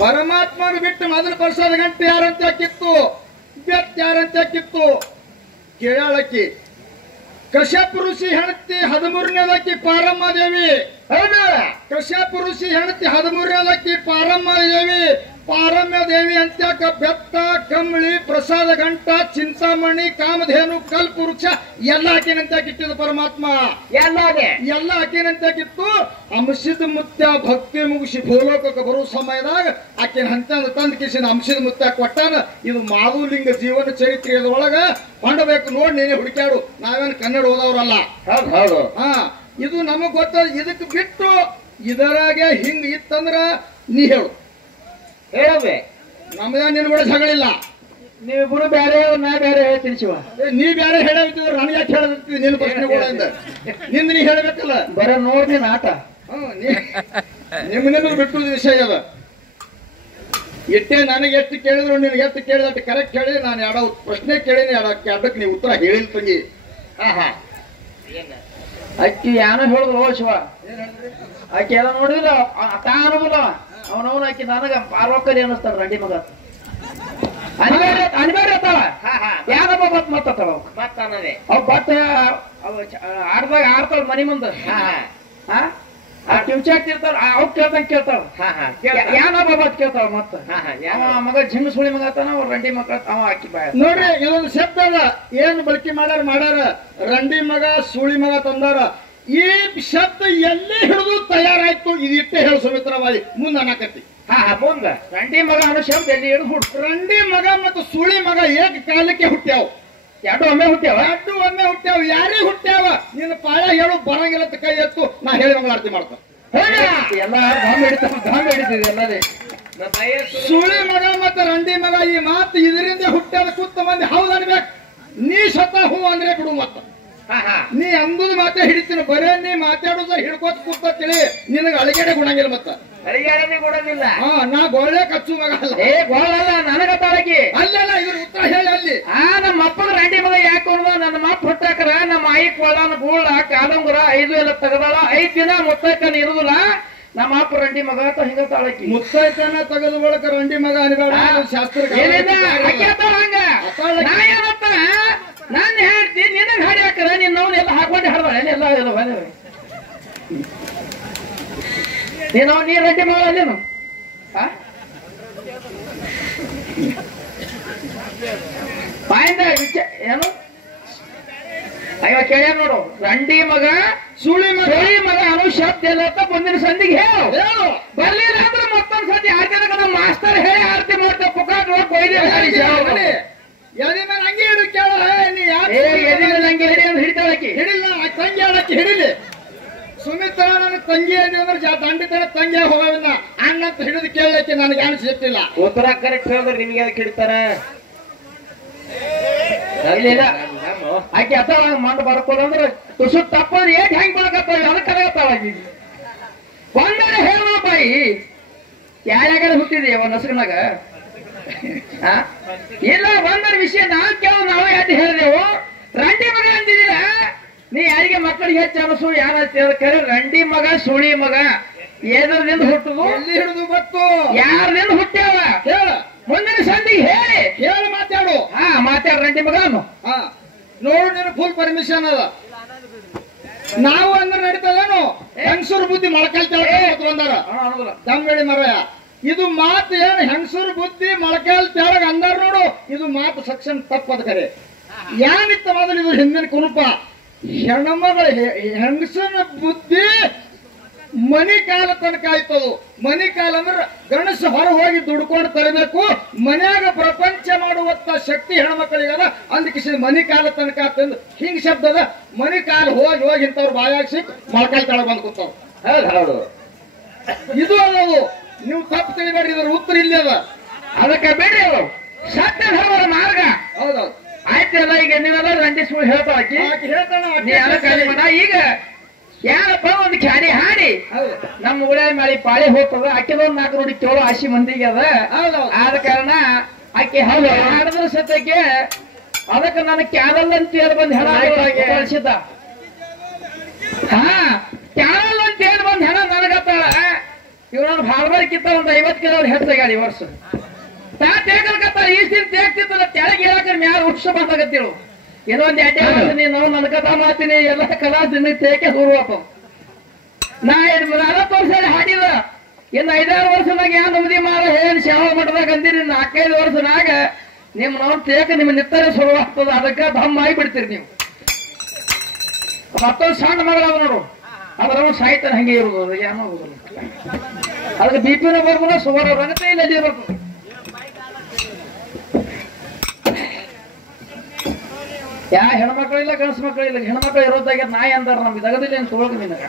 ಪರಮಾತ್ಮನ ಬಿಟ್ಟು ಮೊದಲು ಪರಸದ ಗಂಟೆ ಯಾರಂತ ಕಿತ್ತು, ಬೆತ್ತ ಯಾರಂತ ಕಿತ್ತು ಕೇಳಾಳಕ್ಕಿ. ಕಶ್ಯಪ ಋಷಿ ಹೆಂಡತಿ 13ನೇದಕ್ಕಿ ಪಾರಮ್ಮ ದೇವಿ. ಹೌದಾ? ಕಶ್ಯಪ ಋಷಿ ಹೆಂಡತಿ 13ನೇದಕ್ಕಿ ಪಾರಮ್ಮ ದೇವಿ. ಪಾರಮ್ಯ ದೇವಿ ಅಂತ್ಯಾಕ ಬೆತ್ತ, ಕಂಬಳಿ, ಪ್ರಸಾದ ಗಂಟ, ಚಿಂತಾಮಣಿ, ಕಾಮಧೇನು, ಕಲ್ಪವೃಕ್ಷ ಎಲ್ಲ ಆಕಿನಂತ ಕಿಟ್ಟಿದ ಪರಮಾತ್ಮ. ಎಲ್ಲ ಆಕಿನಂತ ಕಿತ್ತು ಅಂಶದ ಮುತ್ಯ ಭಕ್ತಿ ಮುಗಿಸಿ ಭೂಲೋಕಕ್ಕೆ ಬರುವ ಸಮಯದಾಗ ಆಕಿನ ಹಂತ ತಂದ ಕಿಸಿನ ಅಂಶದ ಮುತ್ಯ ಕೊಟ್ಟಾನ. ಇದು ಮಾಧುಲಿಂಗ ಜೀವನ ಚರಿತ್ರೆಯದೊಳಗ ಹೊಂಡಬೇಕು ನೋಡಿ, ನೀನೇ ಹುಡುಕ್ಯಾಡು, ನಾವೇನು ಕನ್ನಡ ಓದವ್ರಲ್ಲ. ಹೌದು. ಹಾ ಇದು ನಮಗ್ ಗೊತ್ತ. ಇದಕ್ಕೆ ಬಿಟ್ಟು ಇದರಾಗೆ ಹಿಂಗ್ ಇತ್ತಂದ್ರ ನೀ ಹೇಳು, ಹೇಳವೆ. ನಮ್ದ ನಿನ್ ಕೂಡ ಜಗಳಿಲ್ಲ. ನೀವಿಬ್ರು ಬೇರೆ, ನಾ ಬೇರೆ ಹೇಳ್ತೀನಿ ಶಿವ. ನೀ ಬೇರೆ ಹೇಳಿದ್ರೆ ನನಗೆ ಯಾಕೆ ಹೇಳದಿರ್ತೀವಿ? ನಿನ್ನ ಪ್ರಶ್ನೆಗಳಿಂದ ನಿಂದ ನೀ ಹೇಳ್ಬೇಕಲ್ಲ. ಬರ ನೋಡಿ ಆಟ. ನಿಮ್ಗೆ ಬಿಟ್ಟು ವಿಷಯ ಅದ. ಇಟ್ಟೆ ನನಗೆ ಎಷ್ಟು ಕೇಳಿದ್ರು ನಿನ್ಗೆ ಎಷ್ಟು ಕೇಳಿದಟ್ಟು ಕರೆಕ್ಟ್ ಹೇಳಿ. ನಾನು ಎರಡ ಪ್ರಶ್ನೆ ಕೇಳೀನಿ, ಎರಡಕ್ಕೆ ನೀವು ಉತ್ತರ ಹೇಳಿಲ್ಲ ತಂಗಿ. ಅಕ್ಕಿ ಏನೋ ಹೇಳಿದ್ರು ಶಿವ. ಆಕೆ ಎಲ್ಲ ನೋಡಿದಿಲ್ಲ, ತಾನುಲ್ಲ ಅವನವನ ಆಕಿ ನನಗ ಪಾರ್ವಕರಿ ಅನ್ನಿಸ್ತಾರ. ರಂಡಿ ಮಗ ಅನಿವಾರ್ಯ ಅತ್ತಾಳ. ಯಾರಪ್ಪ ಬತ್ ಮತ್ತತ್ತಾಳ ಅವ್ ಬಟ್ ಆಡ್ದಾಗ ಆಡ್ತಾಳ ಮನಿ ಮುಂದ. ಕಿವ್ಚಾಕ್ತಿರ್ತಾಳ, ಅವ್ ಕೇಳ್ದಂಗ ಕೇಳ್ತಾಳ. ಯಾನಪ್ಪ ಬತ್ ಕೇಳ್ತಾಳ. ಮತ್ತ ಮಗ ಜಿಮ್ ಸುಳಿ ಮಗ ಆತಾನ, ಅವ್ರ ರಂಡಿ ಮಗ ಅವ ಆಕಿ ಬಾಯ. ನೋಡ್ರಿ ಇದೊಂದು ಶಬ್ದ ಅದ, ಏನು ಬಳಕೆ ಮಾಡ್ಯಾರ ರಂಡಿ ಮಗ ಸುಳಿ ಮಗ ತಂದಾರ. ಈ ಶಬ್ದ ಎಲ್ಲಿ ಹಿಡಿದು ತಯಾರಾಯ್ತು ಇದಿಟ್ಟೆ ಹೇಳು ಸುಮಿತ್ರವಾಗಿ ಮುಂದೆ ಅನ್ನಕತ್ತಿ. ಮುಂದ ರಂಡಿ ಮಗ ಅನ್ನೋ ಶಬ್ದ ಎಲ್ಲಿ ಹಿಡಿದು ರಂಡಿ ಮಗ ಮತ್ತು ಸುಳಿ ಮಗ ಏಕ ಕಾಲಕ್ಕೆ ಹುಟ್ಟ್ಯಾವ. ಎರಡು ಒಮ್ಮೆ ಹುಟ್ಟ್ಯಾವ. ಯಾರೇ ಹುಟ್ಟ್ಯಾವ? ನಿನ್ನ ಪಾಳ ಹೇಳು ಬರಂಗಿಲ್ಲ ಕೈ ಎತ್ತು, ನಾ ಹೇಳಿ ಮಂಗಳಾರತಿ ಮಾಡ್ತಾನ. ಎಲ್ಲ ಧಾಮ್ ಹಿಡಿತಿದೆ ಎಲ್ಲದೇ. ಸುಳಿ ಮಗ ಮತ್ತು ರಂಡಿ ಮಗ ಈ ಮಾತು ಇದರಿಂದ ಹುಟ್ಟ್ಯಾದ ಕೂತ ಮಂದಿ ಹೌದು ಅನ್ಬೇಕು. ನೀ ಸ್ವತಃ ಹೂ ಅಂದ್ರೆ ಬಿಡು. ಮತ್ತ ನೀ ಅಂಬುದು ಮಾತೇ ಹಿಡಿತೀನಿ, ಬರೇ ನೀ ಮಾತಾಡೋದ ಹಿಡ್ಕೋತ ಕೂತ ತಿಳಿ ನಿನಗೆ ಅಳಿಗೆಡೆ ಗುಣಂಗಿಲ್ಲ. ಮತ್ತ ಅಡಿಗೆ ಕೊಡೋದಿಲ್ಲ. ನಾ ಗೋಳೆ ಕಚ್ಚು ಮಗ ಅಲ್ಲ. ಗೋಳಲ್ಲ ನನಗ ತಾಳಕಿ ಅಲ್ಲೆಲ್ಲ ಇದ್ರ ಉತ್ತರ ಹೇಳಿ ಅಲ್ಲಿ. ನಮ್ಮ ಅಪ್ಪಗ ರಂಡಿ ಮಗ ಯಾಕೆ ನನ್ನ ಮಪ್ಪ ಹುಟ್ಟಾಕರ ನಮ್ಮ ಆಯಿ ಕೊಳ್ಳನ ಗೂಳ ಕಾದಂಗುರ 5 ಎಲ್ಲ ತೆಗದಾಳ. 5 ದಿನ ಮುತ್ತೈತನ ಇರುದಿಲ್ಲ. ನಮ್ಮ ಅಪ್ಪ ರಂಡಿ ಮಗ ಅಂತ ಹಿಂಗ ತಾಳಕಿ. ಮುತ್ತೈತನ ತೆಗೆದು ಬಳಕ ರಂಡಿ ಮಗ ಅನ್ಬೇಡ ಶಾಸ್ತ್ರ. ಹಂಗ ನಾ ಏನತ್ತ ನಾನು ಹೇಳ್ತಿ, ನಿನಗೆ ಹಾಡಿ ಹಾಕದ ನಿನ್ನವನ್ನೆಲ್ಲ ಹಾಕೊಂಡು ಹಾಡ್ದಾಳೆ ಎಲ್ಲ ನೀ ರೆಡ್ಡಿ ಮಗಳ ನೀನು. ಬಾಯಿಂದ ಏನು ಅಯ್ಯೋ ಕೇಳ ನೋಡು. ರಂಡಿ ಮಗ ಸುಳಿ ಮಗ ಅನ್ನೋ ಶಬ್ದ ಎಲ್ಲ ಮುಂದಿನ ಸಂದಿಗೆ ಹೇಳು. ಬರ್ಲಿಲ್ಲ ಅಂದ್ರೆ ಮತ್ತೊಂದ್ ಸಂದಿ ಆರ್ತಿ ಕಡೆ ಮಾಸ್ತರ್ ಹೇಳಿ ಆರ್ತಿ ಮಾಡ್ತೇವೆ. ಪುಕಾಟ್ ಹಂಗೆ ಹಿಡು ಕೇಳ. ನೀ ನಂಗೆ ಹಿಡಿ ಅಂತ ಹಿಡಿತಾಳಕಿ. ಹಿಡಿಲ್ಲ ತಂಗಿ ಆಡಕ್ಕೆ ಹಿಡಿಲಿ. ಸುಮಿತ್ರ ನನ್ನ ತಂಗಿ ಅಂದ್ರೆ ದಂಡಿ ತರ ತಂಗಿ ಹೋಗವಿಲ್ಲ. ಅಣ್ಣಂತ ಹಿಡಿದು ಕೇಳಕ್ಕೆ ನನಗೆ ಅನಿಸಿಟ್ಟಿಲ್ಲ. ಉತ್ತರ ಕರೆಕ್ಟ್ ಹೇಳಿದ್ರೆ ನಿಮಗೆ ಅದಕ್ಕೆ ಹಿಡಿತಾರ. ಆಕೆ ಅತ್ತ ಮಂಡ್ ಬರ್ಕೋದಂದ್ರೆ ತುಸು ತಪ್ಪಂದ್ರೆ ಏಟ್ ಹೆಂಗ್ ಬಳಕತ್ತಾವ ಅದಕ್ಕೆ ಕರೆಗತ್ತಾಳ. ಒಂದರೆ ಹೇಳ ಬಾಯಿ ಯಾರ್ಯಾಗಾರ ಹುಟ್ಟಿದೆಯವ ನಸಗನಾಗ. ಇಲ್ಲ ಒಂದರ ವಿಷಯ ನಾವ್ ಕೇಳೋ ನಾವೇ ಯಾಕೆ ಹೇಳಿದೆವು. ರಂಡಿ ಮಗ ಅಂದಿದ್ದೀರ ನೀ ಯಾರಿಗೆ ಮಕ್ಕಳಿಗೆ ಹೆಚ್ಚು ಅನಸು ಯಾರ ಕರೆ. ರಂಡಿ ಮಗ ಸುಳಿ ಮಗ ಏದರದಿಂದ ಹುಟ್ಟುದು, ಎಲ್ಲಿ ಹಿಡಿದು ಗೊತ್ತು, ಯಾರದಿಂದ ಹುಟ್ಟ್ಯಾವ ಹೇಳ. ಮುಂದಿನ ಸಂದಿಗೆ ಹೇಳಿ ಮಾತಾಡು. ಮಾತಾಡ ರಂಡಿ ಮಗ ನೋಡು ನೀನು ಫುಲ್ ಪರ್ಮಿಷನ್ ಅದ. ನಾವು ಅಂದ್ರೆ ನಡೀತದೇನು? ಹೆಂಗಸೂರು ಬುದ್ಧಿ ಮೊಳಕಾಲ್ ತೆಳಗ ಬಂದಾರ ದಮ್ಬೇಡಿ ಮರಯ. ಇದು ಮಾತು ಏನು ಹೆಂಗಸೂರು ಬುದ್ಧಿ ಮೊಳಕಾಲ್ ತೆಳಗ ಅಂದಾರ ನೋಡು. ಇದು ಮಾತು ಸಕ್ಷನ್ ತಪ್ಪದ ಕರೆ. ಏನಿತ್ತ ಮೊದಲು ಇದು ಹಿಂದಿನ ಕುರುಪ. ಹೆಣ್ಮಗಳ ಹೆಂಗಸನ ಬುದ್ಧಿ ಮನಿ ಕಾಲ ತನಕ ಆಯ್ತದು. ಮನಿ ಕಾಲ ಅಂದ್ರೆ ಗಣೇಶ ಹೊರ ಹೋಗಿ ದುಡ್ಕೊಂಡು ತರಬೇಕು. ಮನ್ಯಾಗ ಪ್ರಪಂಚ ಮಾಡುವಂತ ಶಕ್ತಿ ಹೆಣ್ಮಕ್ಳಿಗದ. ಅಂದಕ್ಕೆ ಮನಿ ಕಾಲ ತನಕ ಅಂತಂದು ಹಿಂಗ್ ಶಬ್ದ ಅದ. ಮನಿ ಕಾಲ ಹೋಗಿ ಹೋಗಿ ಇಂಥವ್ರು ಬಾಯಾಗ ಸಿಕ್ ಮೊಳಕಾಲ್ ತಳ ಬಂದ್ ಕೂತಾವ್. ಹೌದು ಇದು ಅದದು. ನೀವು ತಪ್ಪು ತಿಳಿಬೇಡ್ರಿ, ಇದ್ರ ಉತ್ತರ ಇಲ್ಲಿ ಅದ. ಅದಕ್ಕೆ ಬೇಡಿ ಅವರು ಸತ್ಯ ಧರ್ಮದ ಮಾರ್ಗ. ಹೌದೌದು ಆಯ್ತಲ್ಲ. ಈಗ ನೀವೆಲ್ಲ ರಂಡಿ ಸುಳ್ಳು ಹೇಳ್ತಾಕಿ ಹೇಳ್ತಾನ. ಈಗ ಯಾರಪ್ಪ ಒಂದು ಖ್ಯಾಡಿ ಹಾಡಿ ಹೌದು ನಮ್ಮ ಊರ ಮಾಡಿ ಪಾಳಿ ಹೋಗ್ತದ ಆಕೆದೊಂದು 4 ನೋಡಿ ಕೇಳೋ ಆಶಿ ಮಂದಿಗೆ ಅದ ಹೌದು ಆದ ಕಾರಣ ಆಕೆ ಹಾಡಿದ್ರ ಸತ್ಯಕ್ಕೆ ಅದಕ್ಕೆ ನಾನು ಕ್ಯಾರಲ್ ಅಂತ ಹೇಳಿ ಬಂದ್ ಹೆಣ ಕಳಿಸಿದ್ದ ಹಾ ಕ್ಯಾರಲ್ ಅಂತ ಹೇಳಿ ಬಂದ್ ಹೆಣ ನನಗತ್ತಾಳ ಇವ್ ನಾನು ಭಾಳಬಾರ್ಕಿಂತ ಒಂದು 50 ಕಿಲೋ ಹೆಚ್ಚಾಗ್ಯಾಳ ಈ ವರ್ಷ ತಾ ತೇಗಲ್ಕತ್ತಾಳ ಈ ಸೀರೆ ತೇಗ್ತಿತ್ತಲ್ಲ ತೆಳಗೆ ಹೇಳಕ ಮ್ಯಾಲ ಉತ್ಸ ಬಂದಾಗತ್ತಿಳು ಇನ್ನೊಂದು 2 ಮಾಡ್ತೀನಿ ನಾವು ನನ್ನ ಕಥಾ ಮಾಡ್ತೀನಿ ಎಲ್ಲ ಕಲಾ ದಿನ ತೇಕೆ ದೂರಪ್ಪ ನಾ 40 ವರ್ಷ ಹಾಡಿದ ಇನ್ನು 5-6 ವರ್ಷದಾಗ ಯಾವ ನಮ್ದಿ ಮಾರ ಏನ್ ಶಾವ ಮಠದಾಗ ಅಂದಿರಿ 4-5 ವರ್ಷನಾಗ ನಿಮ್ ನಾವು ತೇಕ ನಿಮ್ ನಿತ್ತರೆ ಶುರು ಆಗ್ತದ ಅದಕ್ಕೆ ದಮ್ ಆಗಿಬಿಡ್ತೀರಿ ನೀವು ಮತ್ತೊಂದು ಸಣ್ಣ ಮಗಳ ಅದ ನೋಡು ಅದ್ರ ಸಾಯ್ತಾನೆ ಹಂಗೆ ಇರುದು ಏನೋ ಅದಕ್ಕೆ ಬಿಪಿನ ಬರ್ಬೋದ ಸುಮಾರು ರಂಗತೆ ಇಲ್ಲ ಬರ್ತದೆ ಯಾ ಹೆಣ್ಮಕ್ಳಿಲ್ಲ ಗಂಡ್ಸ್ ಮಕ್ಳಿಲ್ಲ ಹೆಣ್ಮಕ್ಳು ಇರೋದಾಗ್ಯ ನಾಯಿ ಅಂತಾರ ನಮ್ಗೆ ತಗದಿಲ್ಲ ಏನ್ ತೊಗೊಳ್ತೀನಿ ನಿನಗ